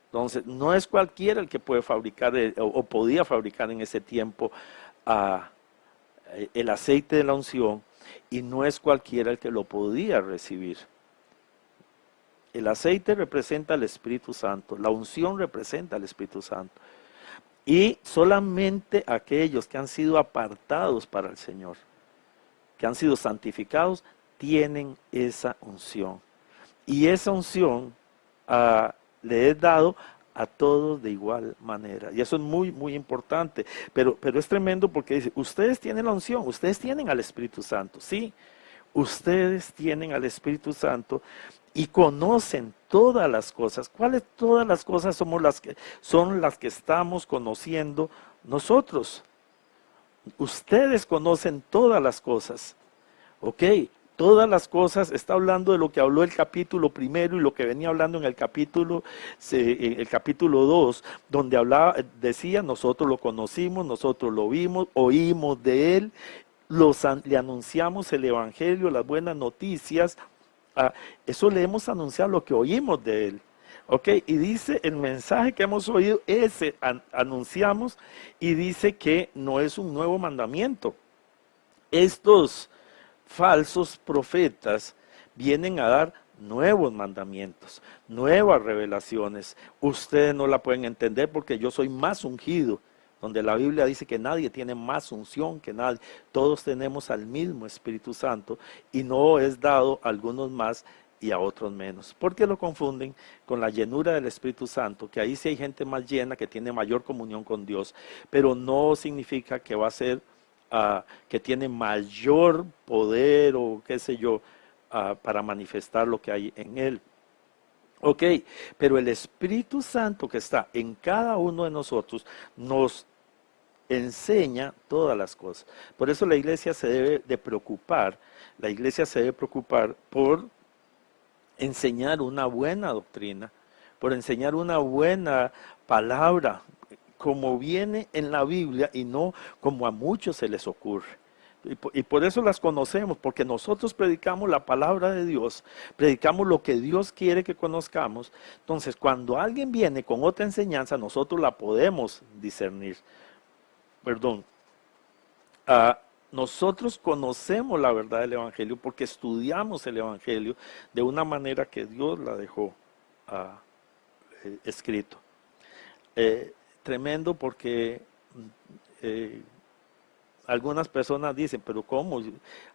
Entonces, no es cualquiera el que puede fabricar o podía fabricar en ese tiempo el aceite de la unción, y no es cualquiera el que lo podía recibir. El aceite representa al Espíritu Santo, la unción representa al Espíritu Santo. Y solamente aquellos que han sido apartados para el Señor, que han sido santificados, tienen esa unción. Y esa unción le es dado a todos de igual manera. Y eso es muy, muy importante. Pero es tremendo porque dice, ustedes tienen la unción, ustedes tienen al Espíritu Santo. Sí, ustedes tienen al Espíritu Santo y conocen todas las cosas. ¿Cuáles todas las cosas son las que estamos conociendo nosotros? Ustedes conocen todas las cosas. ¿Ok? Todas las cosas, está hablando de lo que habló el capítulo primero y lo que venía hablando en el capítulo 2, donde decía, nosotros lo conocimos, nosotros lo vimos, oímos de él, le anunciamos el evangelio, las buenas noticias. Eso le hemos anunciado, lo que oímos de él. ¿Ok? Y dice, el mensaje que hemos oído, ese anunciamos, y dice que no es un nuevo mandamiento. Estos falsos profetas vienen a dar nuevos mandamientos, nuevas revelaciones. Ustedes no la pueden entender porque yo soy más ungido, donde la Biblia dice que nadie tiene más unción que nadie. Todos tenemos al mismo Espíritu Santo y no es dado a algunos más y a otros menos. Porque lo confunden con la llenura del Espíritu Santo, que ahí sí hay gente más llena que tiene mayor comunión con Dios, pero no significa que va a ser que tiene mayor poder o qué sé yo, para manifestar lo que hay en él. Ok, pero el Espíritu Santo que está en cada uno de nosotros nos enseña todas las cosas. Por eso la iglesia se debe de preocupar, por enseñar una buena doctrina, por enseñar una buena palabra, como viene en la Biblia y no como a muchos se les ocurre. Y por eso las conocemos, porque nosotros predicamos la palabra de Dios, predicamos lo que Dios quiere que conozcamos. Entonces, cuando alguien viene con otra enseñanza, nosotros la podemos discernir. Nosotros conocemos la verdad del Evangelio porque estudiamos el Evangelio de una manera que Dios la dejó escrito. Tremendo porque algunas personas dicen, pero ¿cómo?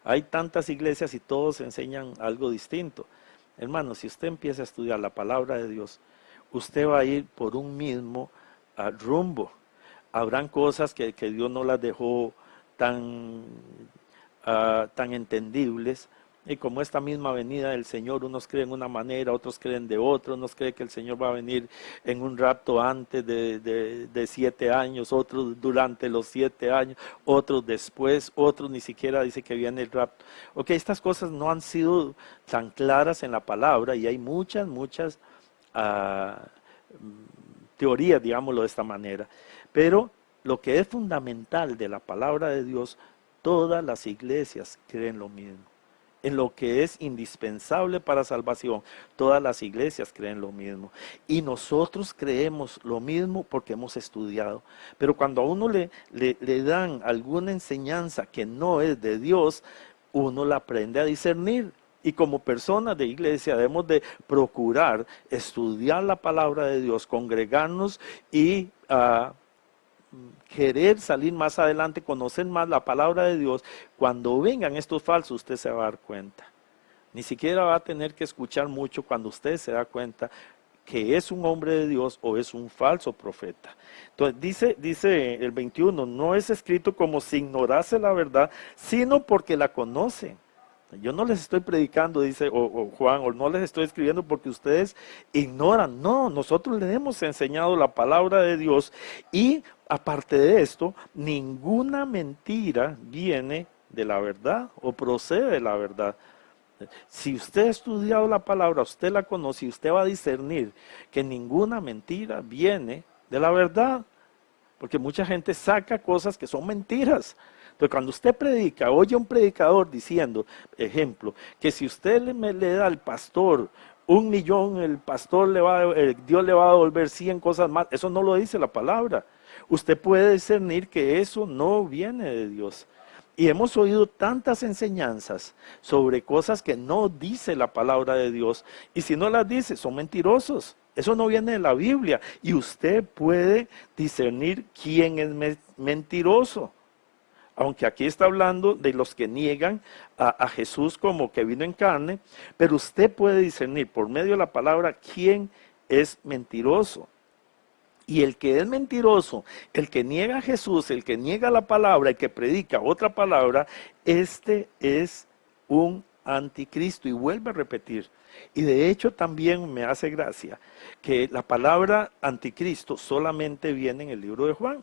Hay tantas iglesias y todos enseñan algo distinto. Hermano, si usted empieza a estudiar la palabra de Dios, usted va a ir por un mismo rumbo. Habrán cosas que Dios no las dejó tan entendibles. Y como esta misma venida del Señor, unos creen de una manera, otros creen de otra, unos creen que el Señor va a venir en un rapto antes de 7 años, otros durante los 7 años, otros después, otros ni siquiera dice que viene el rapto. Ok, estas cosas no han sido tan claras en la palabra y hay muchas teorías, digámoslo de esta manera. Pero lo que es fundamental de la palabra de Dios, todas las iglesias creen lo mismo. En lo que es indispensable para salvación, todas las iglesias creen lo mismo. Y nosotros creemos lo mismo porque hemos estudiado. Pero cuando a uno le dan alguna enseñanza que no es de Dios, uno la aprende a discernir. Y como personas de iglesia debemos de procurar estudiar la palabra de Dios, congregarnos y querer salir más adelante, conocer más la palabra de Dios. Cuando vengan estos falsos, usted se va a dar cuenta. Ni siquiera va a tener que escuchar mucho cuando usted se da cuenta que es un hombre de Dios o es un falso profeta. Entonces dice el 21, no es escrito como si ignorase la verdad, sino porque la conoce. Yo no les estoy predicando, dice Juan, o no les estoy escribiendo porque ustedes ignoran. No, nosotros les hemos enseñado la palabra de Dios y aparte de esto, ninguna mentira viene de la verdad o procede de la verdad. Si usted ha estudiado la palabra, usted la conoce y usted va a discernir que ninguna mentira viene de la verdad. Porque mucha gente saca cosas que son mentiras. Pero cuando usted predica, oye a un predicador diciendo, ejemplo, que si usted le da al pastor 1.000.000, el pastor Dios le va a devolver 100 cosas más. Eso no lo dice la palabra. Usted puede discernir que eso no viene de Dios. Y hemos oído tantas enseñanzas sobre cosas que no dice la palabra de Dios. Y si no las dice, son mentirosos. Eso no viene de la Biblia. Y usted puede discernir quién es mentiroso. Aunque aquí está hablando de los que niegan a Jesús como que vino en carne, pero usted puede discernir por medio de la palabra quién es mentiroso. Y el que es mentiroso, el que niega a Jesús, el que niega la palabra, el que predica otra palabra, este es un anticristo. Y vuelve a repetir. Y de hecho también me hace gracia que la palabra anticristo solamente viene en el libro de Juan.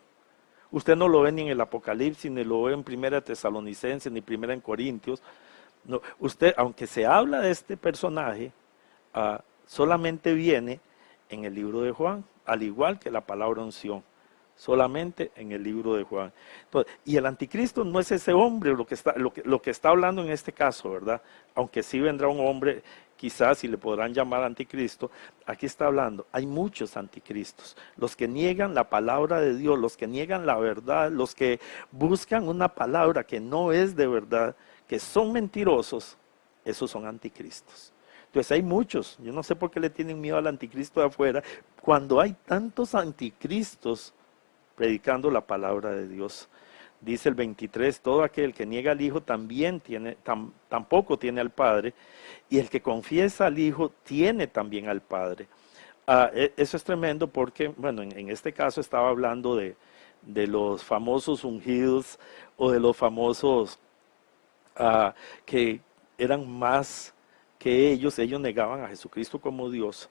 Usted no lo ve ni en el Apocalipsis, ni lo ve en Primera Tesalonicenses, ni Primera en Corintios. No, usted, aunque se habla de este personaje, solamente viene en el libro de Juan, al igual que la palabra unción, solamente en el libro de Juan. Entonces, y el anticristo no es ese hombre lo que está hablando en este caso, ¿verdad? Aunque sí vendrá un hombre, quizás, y le podrán llamar anticristo, aquí está hablando, hay muchos anticristos, los que niegan la palabra de Dios, los que niegan la verdad, los que buscan una palabra que no es de verdad, que son mentirosos, esos son anticristos. Entonces hay muchos, yo no sé por qué le tienen miedo al anticristo de afuera, cuando hay tantos anticristos predicando la palabra de Dios. Dice el 23, todo aquel que niega al Hijo también tampoco tiene al Padre, y el que confiesa al Hijo tiene también al Padre. Eso es tremendo porque, bueno, en este caso estaba hablando de los famosos ungidos o de los famosos que eran más que ellos negaban a Jesucristo como Dios,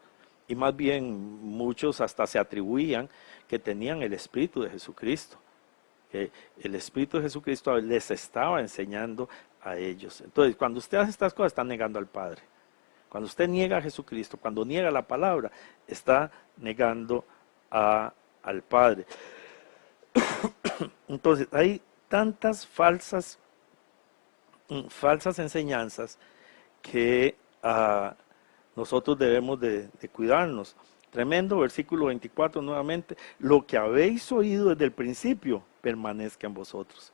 y más bien muchos hasta se atribuían que tenían el Espíritu de Jesucristo, que el Espíritu de Jesucristo les estaba enseñando a ellos. Entonces, cuando usted hace estas cosas, está negando al Padre. Cuando usted niega a Jesucristo, cuando niega la palabra, está negando al Padre. Entonces, hay tantas falsas enseñanzas que nosotros debemos de cuidarnos. Tremendo versículo 24 nuevamente, lo que habéis oído desde el principio permanezca en vosotros.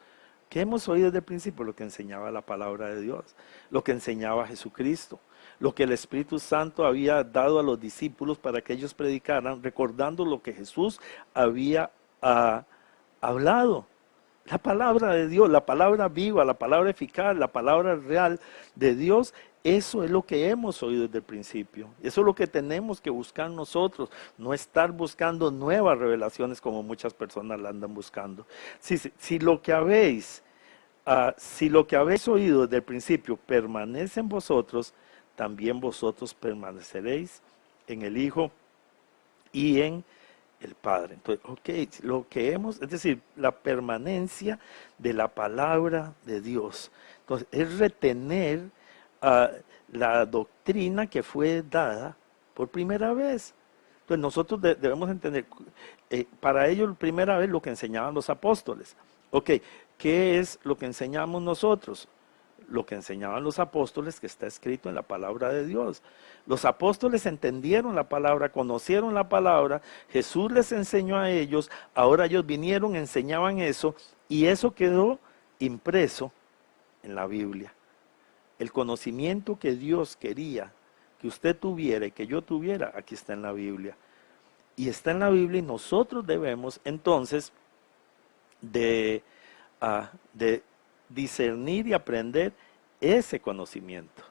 ¿Qué hemos oído desde el principio? Lo que enseñaba la palabra de Dios, lo que enseñaba Jesucristo, lo que el Espíritu Santo había dado a los discípulos para que ellos predicaran, recordando lo que Jesús había hablado. La palabra de Dios, la palabra viva, la palabra eficaz, la palabra real de Dios, eso es lo que hemos oído desde el principio. Eso es lo que tenemos que buscar nosotros, no estar buscando nuevas revelaciones como muchas personas la andan buscando. Si lo que habéis oído desde el principio permanece en vosotros, también vosotros permaneceréis en el Hijo y en el Padre. Entonces, lo que es decir, la permanencia de la palabra de Dios. Entonces, es retener la doctrina que fue dada por primera vez. Entonces, nosotros debemos entender, para ellos, primera vez, lo que enseñaban los apóstoles. ¿Qué es lo que enseñamos nosotros? Lo que enseñaban los apóstoles, que está escrito en la palabra de Dios. Los apóstoles entendieron la palabra, conocieron la palabra, Jesús les enseñó a ellos, ahora ellos vinieron, enseñaban eso, y eso quedó impreso en la Biblia. El conocimiento que Dios quería que usted tuviera y que yo tuviera, aquí está en la Biblia. Y está en la Biblia, y nosotros debemos entonces de discernir y aprender ese conocimiento.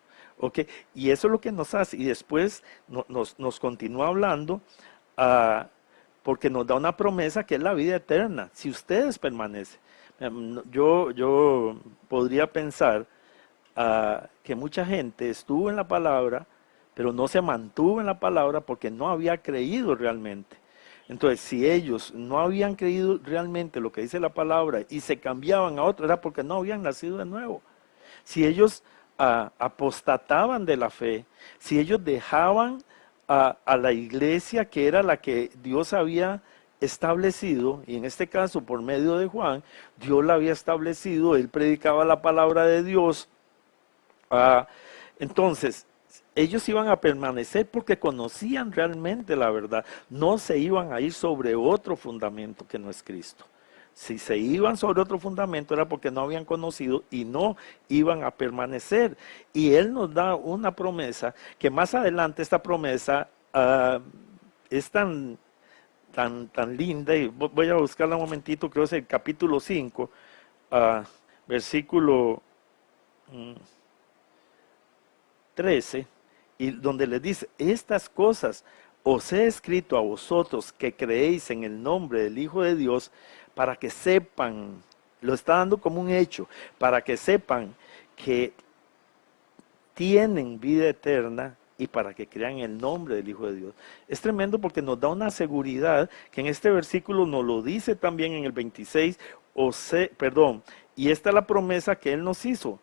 Y eso es lo que nos hace. Y después nos continúa hablando, porque nos da una promesa que es la vida eterna, si ustedes permanecen. Yo podría pensar que mucha gente estuvo en la palabra, pero no se mantuvo en la palabra porque no había creído realmente. Entonces, si ellos no habían creído realmente lo que dice la palabra y se cambiaban a otro, era porque no habían nacido de nuevo. Si ellos apostataban de la fe, si ellos dejaban a la iglesia que era la que Dios había establecido, y en este caso por medio de Juan, Dios la había establecido, él predicaba la palabra de Dios. Entonces, ellos iban a permanecer porque conocían realmente la verdad. No se iban a ir sobre otro fundamento que no es Cristo. Si se iban sobre otro fundamento era porque no habían conocido y no iban a permanecer. Y Él nos da una promesa que más adelante esta promesa es tan linda, y voy a buscarla un momentito, creo que es el capítulo 5, versículo 13, y donde les dice: estas cosas os he escrito a vosotros que creéis en el nombre del Hijo de Dios, para que sepan, lo está dando como un hecho, para que sepan que tienen vida eterna y para que crean en el nombre del Hijo de Dios. Es tremendo porque nos da una seguridad que en este versículo nos lo dice también en el 26, y esta es la promesa que Él nos hizo,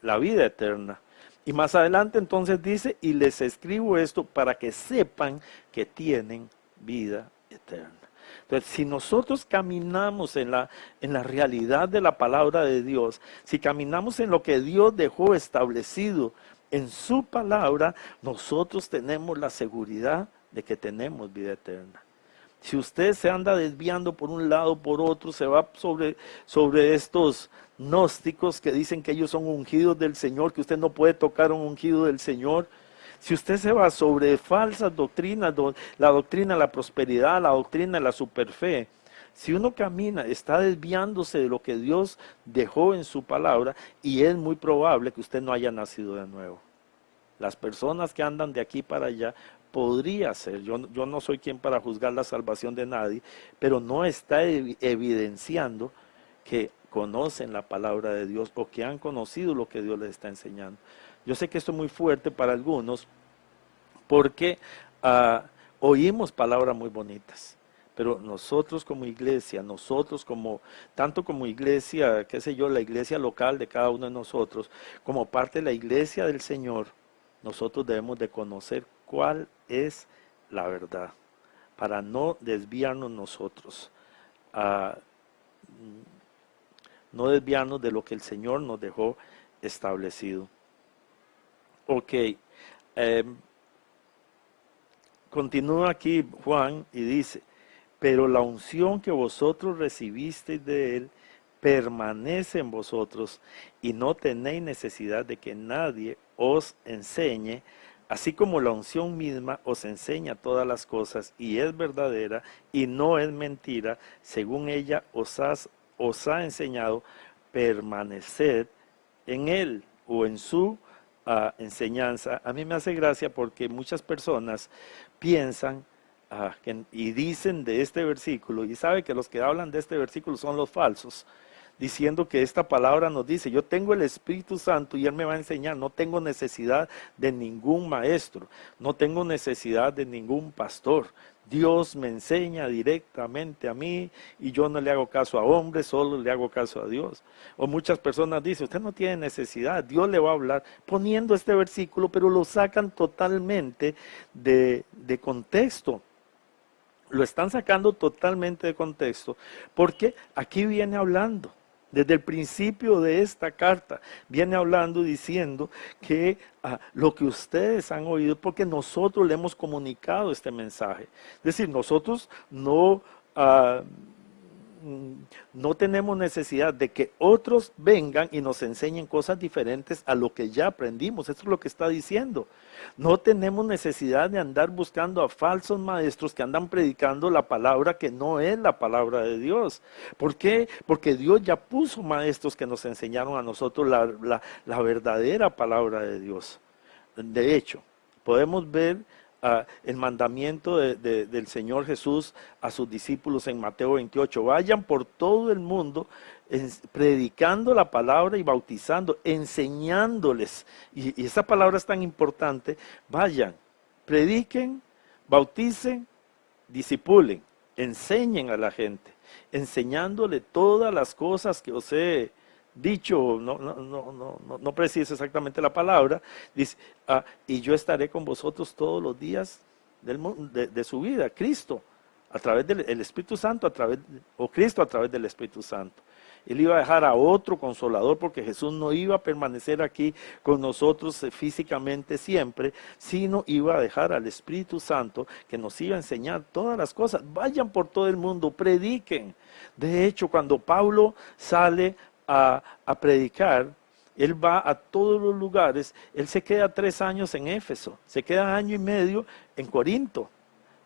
la vida eterna. Y más adelante entonces dice: y les escribo esto para que sepan que tienen vida eterna. Entonces, si nosotros caminamos en la realidad de la palabra de Dios, si caminamos en lo que Dios dejó establecido en su palabra, nosotros tenemos la seguridad de que tenemos vida eterna. Si usted se anda desviando por un lado, por otro, se va sobre estos gnósticos que dicen que ellos son ungidos del Señor, que usted no puede tocar un ungido del Señor. Si usted se va sobre falsas doctrinas, la doctrina de la prosperidad, la doctrina de la superfe, si uno camina, está desviándose de lo que Dios dejó en su palabra, y es muy probable que usted no haya nacido de nuevo. Las personas que andan de aquí para allá, podría ser, yo no soy quien para juzgar la salvación de nadie, pero no está evidenciando que conocen la palabra de Dios o que han conocido lo que Dios les está enseñando. Yo sé que esto es muy fuerte para algunos porque oímos palabras muy bonitas, pero nosotros como iglesia, tanto como iglesia, qué sé yo, la iglesia local de cada uno de nosotros, como parte de la iglesia del Señor, nosotros debemos de conocer cuál es la verdad, para no desviarnos nosotros, no desviarnos de lo que el Señor nos dejó establecido. Ok, continúa aquí Juan y dice: pero la unción que vosotros recibisteis de Él permanece en vosotros, y no tenéis necesidad de que nadie os enseñe, así como la unción misma os enseña todas las cosas, y es verdadera y no es mentira, según ella os ha enseñado, permaneced en Él o en su enseñanza. A mí me hace gracia porque muchas personas piensan y dicen de este versículo, y sabe que los que hablan de este versículo son los falsos, diciendo que esta palabra nos dice: yo tengo el Espíritu Santo y Él me va a enseñar, no tengo necesidad de ningún maestro, no tengo necesidad de ningún pastor. Dios me enseña directamente a mí y yo no le hago caso a hombres, solo le hago caso a Dios. O muchas personas dicen: usted no tiene necesidad, Dios le va a hablar, poniendo este versículo, pero lo sacan totalmente de contexto. Lo están sacando totalmente de contexto, porque aquí viene hablando, desde el principio de esta carta, viene hablando diciendo que lo que ustedes han oído, porque nosotros le hemos comunicado este mensaje. Es decir, nosotros no tenemos necesidad de que otros vengan y nos enseñen cosas diferentes a lo que ya aprendimos. Eso es lo que está diciendo. No tenemos necesidad de andar buscando a falsos maestros que andan predicando la palabra que no es la palabra de Dios. ¿Por qué? Porque Dios ya puso maestros que nos enseñaron a nosotros la verdadera palabra de Dios. De hecho, podemos ver el mandamiento del Señor Jesús a sus discípulos en Mateo 28. Vayan por todo el mundo predicando la palabra y bautizando, enseñándoles. Y esa palabra es tan importante. Vayan, prediquen, bauticen, discipulen, enseñen a la gente, enseñándole todas las cosas que os he dicho, no preciso exactamente la palabra, dice, y yo estaré con vosotros todos los días de su vida. Cristo, a través del Espíritu Santo, Cristo a través del Espíritu Santo. Él iba a dejar a otro consolador, porque Jesús no iba a permanecer aquí con nosotros físicamente siempre, sino iba a dejar al Espíritu Santo que nos iba a enseñar todas las cosas. Vayan por todo el mundo, prediquen. De hecho, cuando Pablo sale a predicar, él va a todos los lugares. Él se queda 3 años en Éfeso, se queda 1 año y medio en Corinto.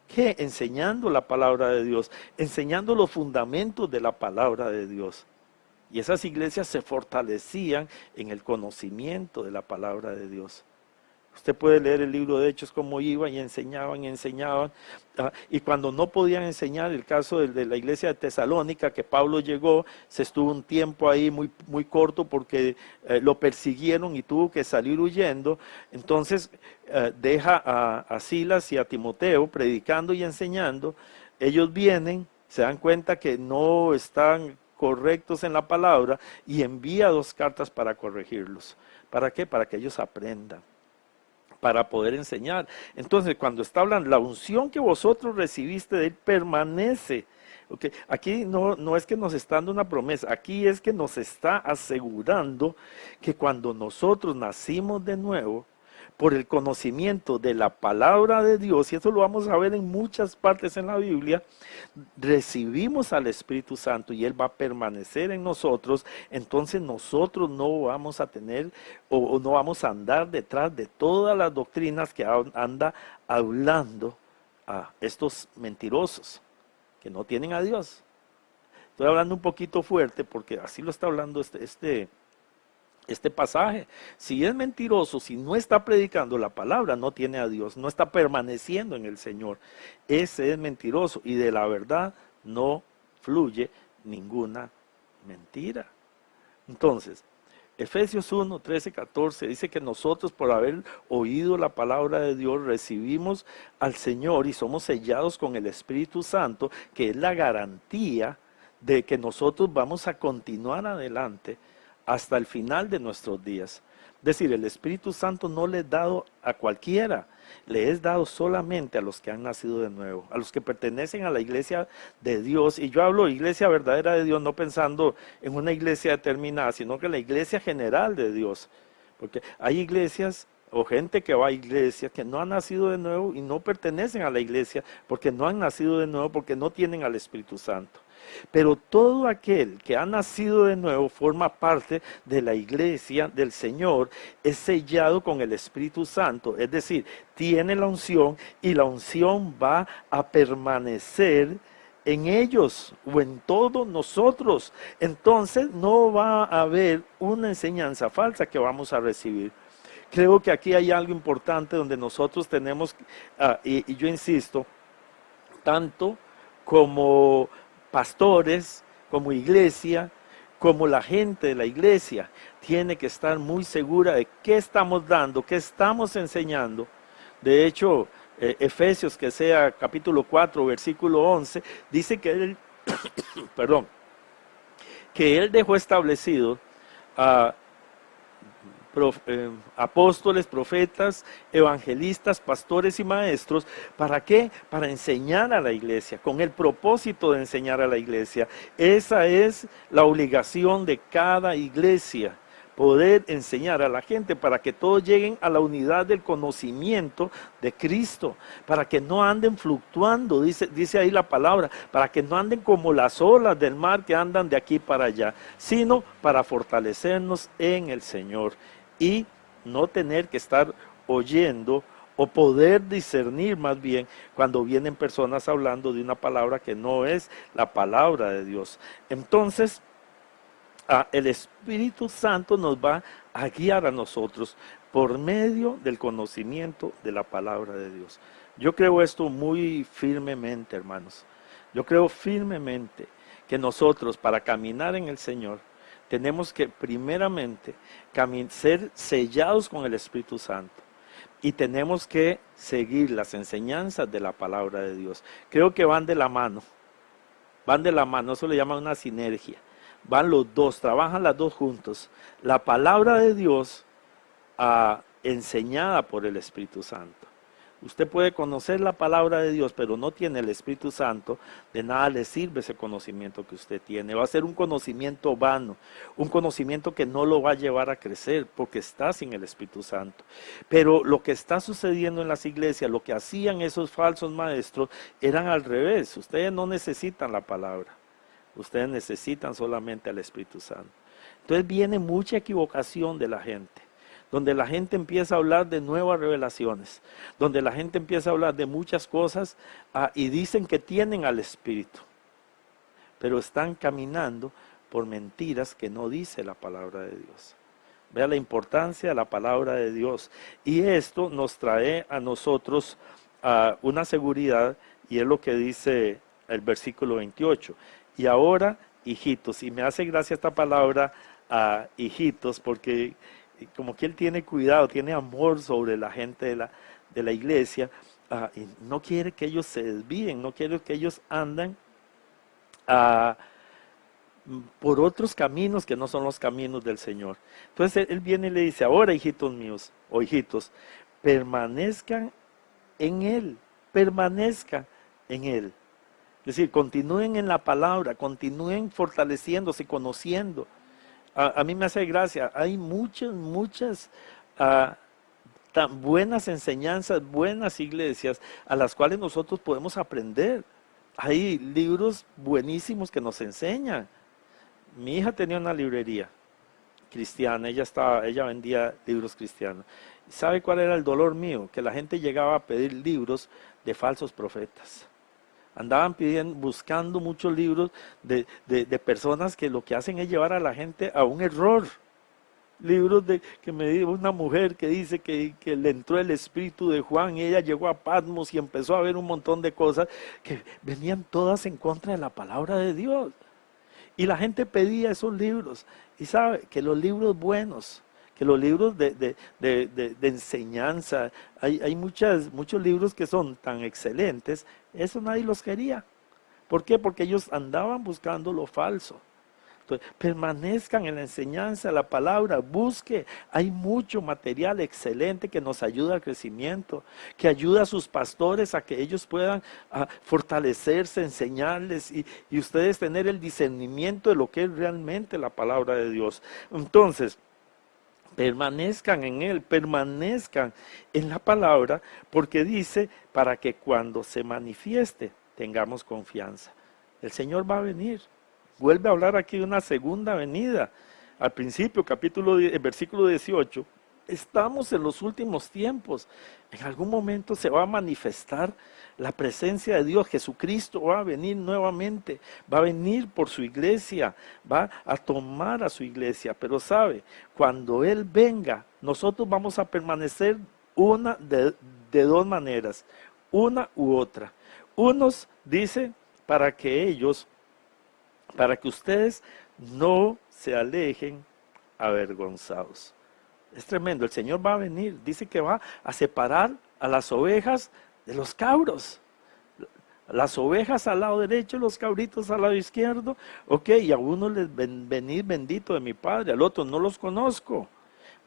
¿Qué? Enseñando la palabra de Dios, enseñando los fundamentos de la palabra de Dios. Y esas iglesias se fortalecían en el conocimiento de la palabra de Dios. Usted puede leer el libro de Hechos, cómo iban y enseñaban. Y cuando no podían enseñar, el caso de la iglesia de Tesalónica, que Pablo llegó, se estuvo un tiempo ahí muy, muy corto porque lo persiguieron y tuvo que salir huyendo. Entonces deja a Silas y a Timoteo predicando y enseñando. Ellos vienen, se dan cuenta que no están correctos en la palabra y envía 2 cartas para corregirlos. ¿Para qué? Para que ellos aprendan, para poder enseñar. Entonces, cuando está hablando, la unción que vosotros recibiste de él permanece. Okay. Aquí no es que nos está dando una promesa, aquí es que nos está asegurando que cuando nosotros nacimos de nuevo, por el conocimiento de la palabra de Dios, y eso lo vamos a ver en muchas partes en la Biblia, recibimos al Espíritu Santo y Él va a permanecer en nosotros. Entonces nosotros no vamos a tener o no vamos a andar detrás de todas las doctrinas que anda hablando a estos mentirosos que no tienen a Dios. Estoy hablando un poquito fuerte porque así lo está hablando este pasaje. Si es mentiroso, si no está predicando la palabra, no tiene a Dios, no está permaneciendo en el Señor. Ese es mentiroso y de la verdad no fluye ninguna mentira. Entonces, Efesios 1, 13, 14 dice que nosotros, por haber oído la palabra de Dios, recibimos al Señor y somos sellados con el Espíritu Santo, que es la garantía de que nosotros vamos a continuar adelante hasta el final de nuestros días. Es decir, el Espíritu Santo no le es dado a cualquiera, le es dado solamente a los que han nacido de nuevo, a los que pertenecen a la iglesia de Dios. Y yo hablo iglesia verdadera de Dios, no pensando en una iglesia determinada, sino que la iglesia general de Dios. Porque hay iglesias o gente que va a iglesias que no han nacido de nuevo y no pertenecen a la iglesia porque no han nacido de nuevo, porque no tienen al Espíritu Santo. Pero todo aquel que ha nacido de nuevo forma parte de la iglesia del Señor, es sellado con el Espíritu Santo, es decir, tiene la unción y la unción va a permanecer en ellos o en todos nosotros. Entonces no va a haber una enseñanza falsa que vamos a recibir. Creo que aquí hay algo importante donde nosotros tenemos, y yo insisto, tanto como pastores, como iglesia, como la gente de la iglesia, tiene que estar muy segura de qué estamos dando, qué estamos enseñando. De hecho, Efesios, que sea capítulo 4, versículo 11, dice que él, que él dejó establecido a apóstoles, profetas, evangelistas, pastores y maestros. ¿Para qué? Para enseñar a la iglesia, con el propósito de enseñar a la iglesia. Esa es la obligación de cada iglesia, poder enseñar a la gente para que todos lleguen a la unidad del conocimiento de Cristo, para que no anden fluctuando, dice ahí la palabra, para que no anden como las olas del mar que andan de aquí para allá, sino para fortalecernos en el Señor y no tener que estar oyendo o poder discernir más bien cuando vienen personas hablando de una palabra que no es la palabra de Dios. Entonces, el Espíritu Santo nos va a guiar a nosotros por medio del conocimiento de la palabra de Dios. Yo creo esto muy firmemente, hermanos. Yo creo firmemente que nosotros, para caminar en el Señor, tenemos que primeramente ser sellados con el Espíritu Santo y tenemos que seguir las enseñanzas de la palabra de Dios. Creo que van de la mano, eso le llaman una sinergia. Van los dos, trabajan las dos juntos. La palabra de Dios enseñada por el Espíritu Santo. Usted puede conocer la palabra de Dios, pero no tiene el Espíritu Santo, de nada le sirve ese conocimiento que usted tiene. Va a ser un conocimiento vano, un conocimiento que no lo va a llevar a crecer, porque está sin el Espíritu Santo. Pero lo que está sucediendo en las iglesias, lo que hacían esos falsos maestros, eran al revés. Ustedes no necesitan la palabra, ustedes necesitan solamente al Espíritu Santo. Entonces viene mucha equivocación de la gente, donde la gente empieza a hablar de nuevas revelaciones, donde la gente empieza a hablar de muchas cosas y dicen que tienen al Espíritu, pero están caminando por mentiras que no dice la palabra de Dios. Vea la importancia de la palabra de Dios, y esto nos trae a nosotros una seguridad, y es lo que dice el versículo 28. Y ahora, hijitos, y me hace gracia esta palabra, hijitos, porque como que él tiene cuidado, tiene amor sobre la gente de la iglesia, y no quiere que ellos se desvíen, no quiere que ellos anden por otros caminos que no son los caminos del Señor. Entonces él viene y le dice, ahora hijitos míos, o hijitos, permanezcan en Él, permanezcan en Él. Es decir, continúen en la palabra, continúen fortaleciéndose, conociendo. A mí me hace gracia, hay muchas tan buenas enseñanzas, buenas iglesias a las cuales nosotros podemos aprender. Hay libros buenísimos que nos enseñan. Mi hija tenía una librería cristiana, ella vendía libros cristianos. ¿Sabe cuál era el dolor mío? Que la gente llegaba a pedir libros de falsos profetas. Andaban buscando muchos libros de personas que lo que hacen es llevar a la gente a un error. Libros que me dio una mujer que dice que le entró el espíritu de Juan y ella llegó a Patmos y empezó a ver un montón de cosas que venían todas en contra de la palabra de Dios. Y la gente pedía esos libros. Y sabe que los libros buenos, que los libros de enseñanza, hay muchos libros que son tan excelentes, eso nadie los quería. ¿Por qué? Porque ellos andaban buscando lo falso. Entonces, permanezcan en la enseñanza, la palabra, busque. Hay mucho material excelente que nos ayuda al crecimiento, que ayuda a sus pastores a que ellos puedan fortalecerse, enseñarles y ustedes tener el discernimiento de lo que es realmente la palabra de Dios. Entonces, permanezcan en Él, permanezcan en la palabra, porque dice, para que cuando se manifieste tengamos confianza. El Señor va a venir. Vuelve a hablar aquí de una segunda venida. Al principio, versículo 18, estamos en los últimos tiempos. En algún momento se va a manifestar la presencia de Dios. Jesucristo va a venir nuevamente, va a venir por su iglesia, va a tomar a su iglesia. Pero sabe, cuando Él venga, nosotros vamos a permanecer una de dos maneras, una u otra. Unos dice para que ustedes no se alejen avergonzados. Es tremendo, el Señor va a venir, dice que va a separar a las ovejas de los cabros. Las ovejas al lado derecho, los cabritos al lado izquierdo. Ok, y a uno les venid bendito de mi Padre, al otro no los conozco.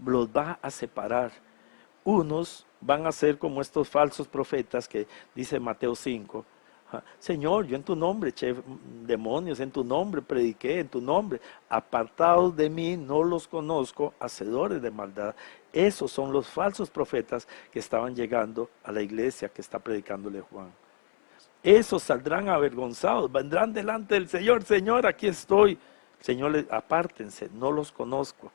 Los va a separar. Unos van a ser como estos falsos profetas que dice Mateo 5. Señor, yo en tu nombre eché demonios, en tu nombre prediqué, en tu nombre. Apartados de mí, no los conozco, hacedores de maldad. Esos son los falsos profetas que estaban llegando a la iglesia que está predicándole Juan. Esos saldrán avergonzados, vendrán delante del Señor. Señor, aquí estoy. Señor, apártense, no los conozco.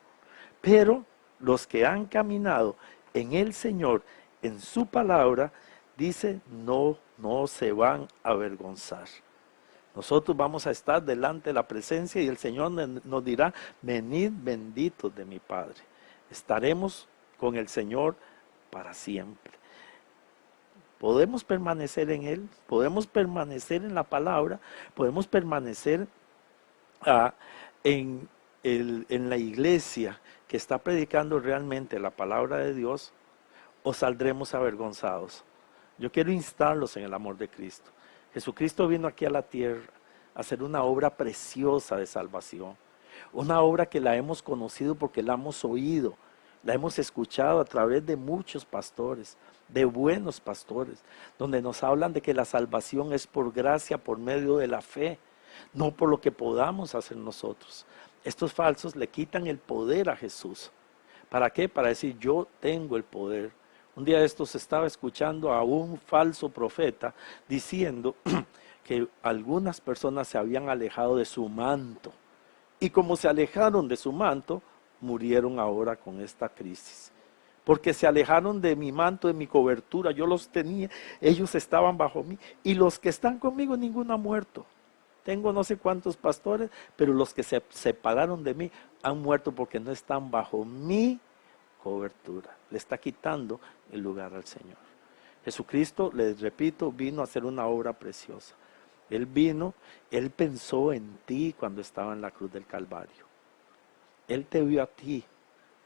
Pero los que han caminado en el Señor, en su palabra, dice, no se van a avergonzar. Nosotros vamos a estar delante de la presencia y el Señor nos dirá, venid benditos de mi Padre. Estaremos con el Señor para siempre. Podemos permanecer en Él, podemos permanecer en la palabra, podemos permanecer en la iglesia que está predicando realmente la palabra de Dios, o saldremos avergonzados. Yo quiero instarlos en el amor de Cristo. Jesucristo vino aquí a la tierra a hacer una obra preciosa de salvación. Una obra que la hemos conocido porque la hemos oído, la hemos escuchado a través de muchos pastores, de buenos pastores, donde nos hablan de que la salvación es por gracia, por medio de la fe, no por lo que podamos hacer nosotros. Estos falsos le quitan el poder a Jesús. ¿Para qué? Para decir, yo tengo el poder. Un día de estos estaba escuchando a un falso profeta diciendo que algunas personas se habían alejado de su manto. Y como se alejaron de su manto, murieron ahora con esta crisis. Porque se alejaron de mi manto, de mi cobertura, yo los tenía, ellos estaban bajo mí. Y los que están conmigo, ninguno ha muerto. Tengo no sé cuántos pastores, pero los que se separaron de mí han muerto porque no están bajo mi cobertura. Le está quitando el lugar al Señor. Jesucristo, les repito, vino a hacer una obra preciosa. Él vino, Él pensó en ti cuando estaba en la cruz del Calvario. Él te vio a ti.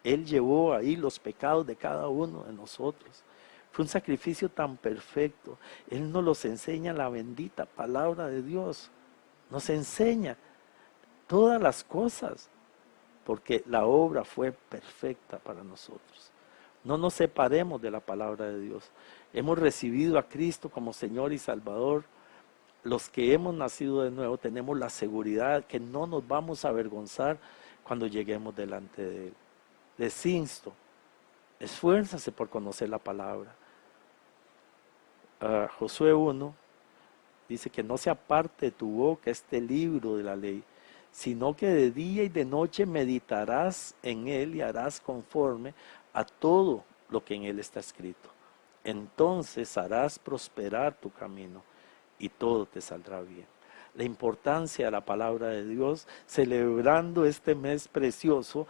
Él llevó ahí los pecados de cada uno de nosotros. Fue un sacrificio tan perfecto. Él nos los enseña en la bendita palabra de Dios. Nos enseña todas las cosas, porque la obra fue perfecta para nosotros. No nos separemos de la palabra de Dios. Hemos recibido a Cristo como Señor y Salvador. Los que hemos nacido de nuevo tenemos la seguridad que no nos vamos a avergonzar cuando lleguemos delante de Él. Les insto, esfuérzase por conocer la palabra. Josué 1 dice que no se aparte de tu boca este libro de la ley, sino que de día y de noche meditarás en él y harás conforme a todo lo que en él está escrito. Entonces harás prosperar tu camino y todo te saldrá bien. La importancia de la palabra de Dios, celebrando este mes precioso,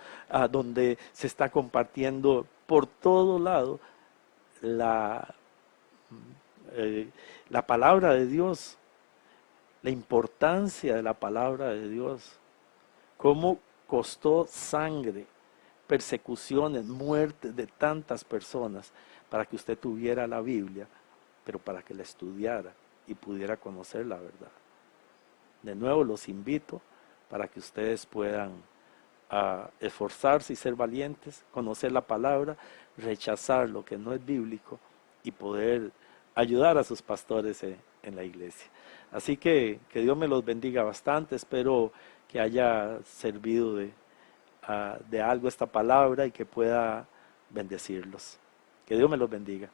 donde se está compartiendo por todo lado la palabra de Dios, la importancia de la palabra de Dios, cómo costó sangre, persecuciones, muertes de tantas personas para que usted tuviera la Biblia, pero para que la estudiara y pudiera conocer la verdad. De nuevo los invito para que ustedes puedan esforzarse y ser valientes, conocer la palabra, rechazar lo que no es bíblico y poder ayudar a sus pastores en la iglesia. Así que Dios me los bendiga bastante. Espero que haya servido de algo esta palabra y que pueda bendecirlos. Que Dios me los bendiga.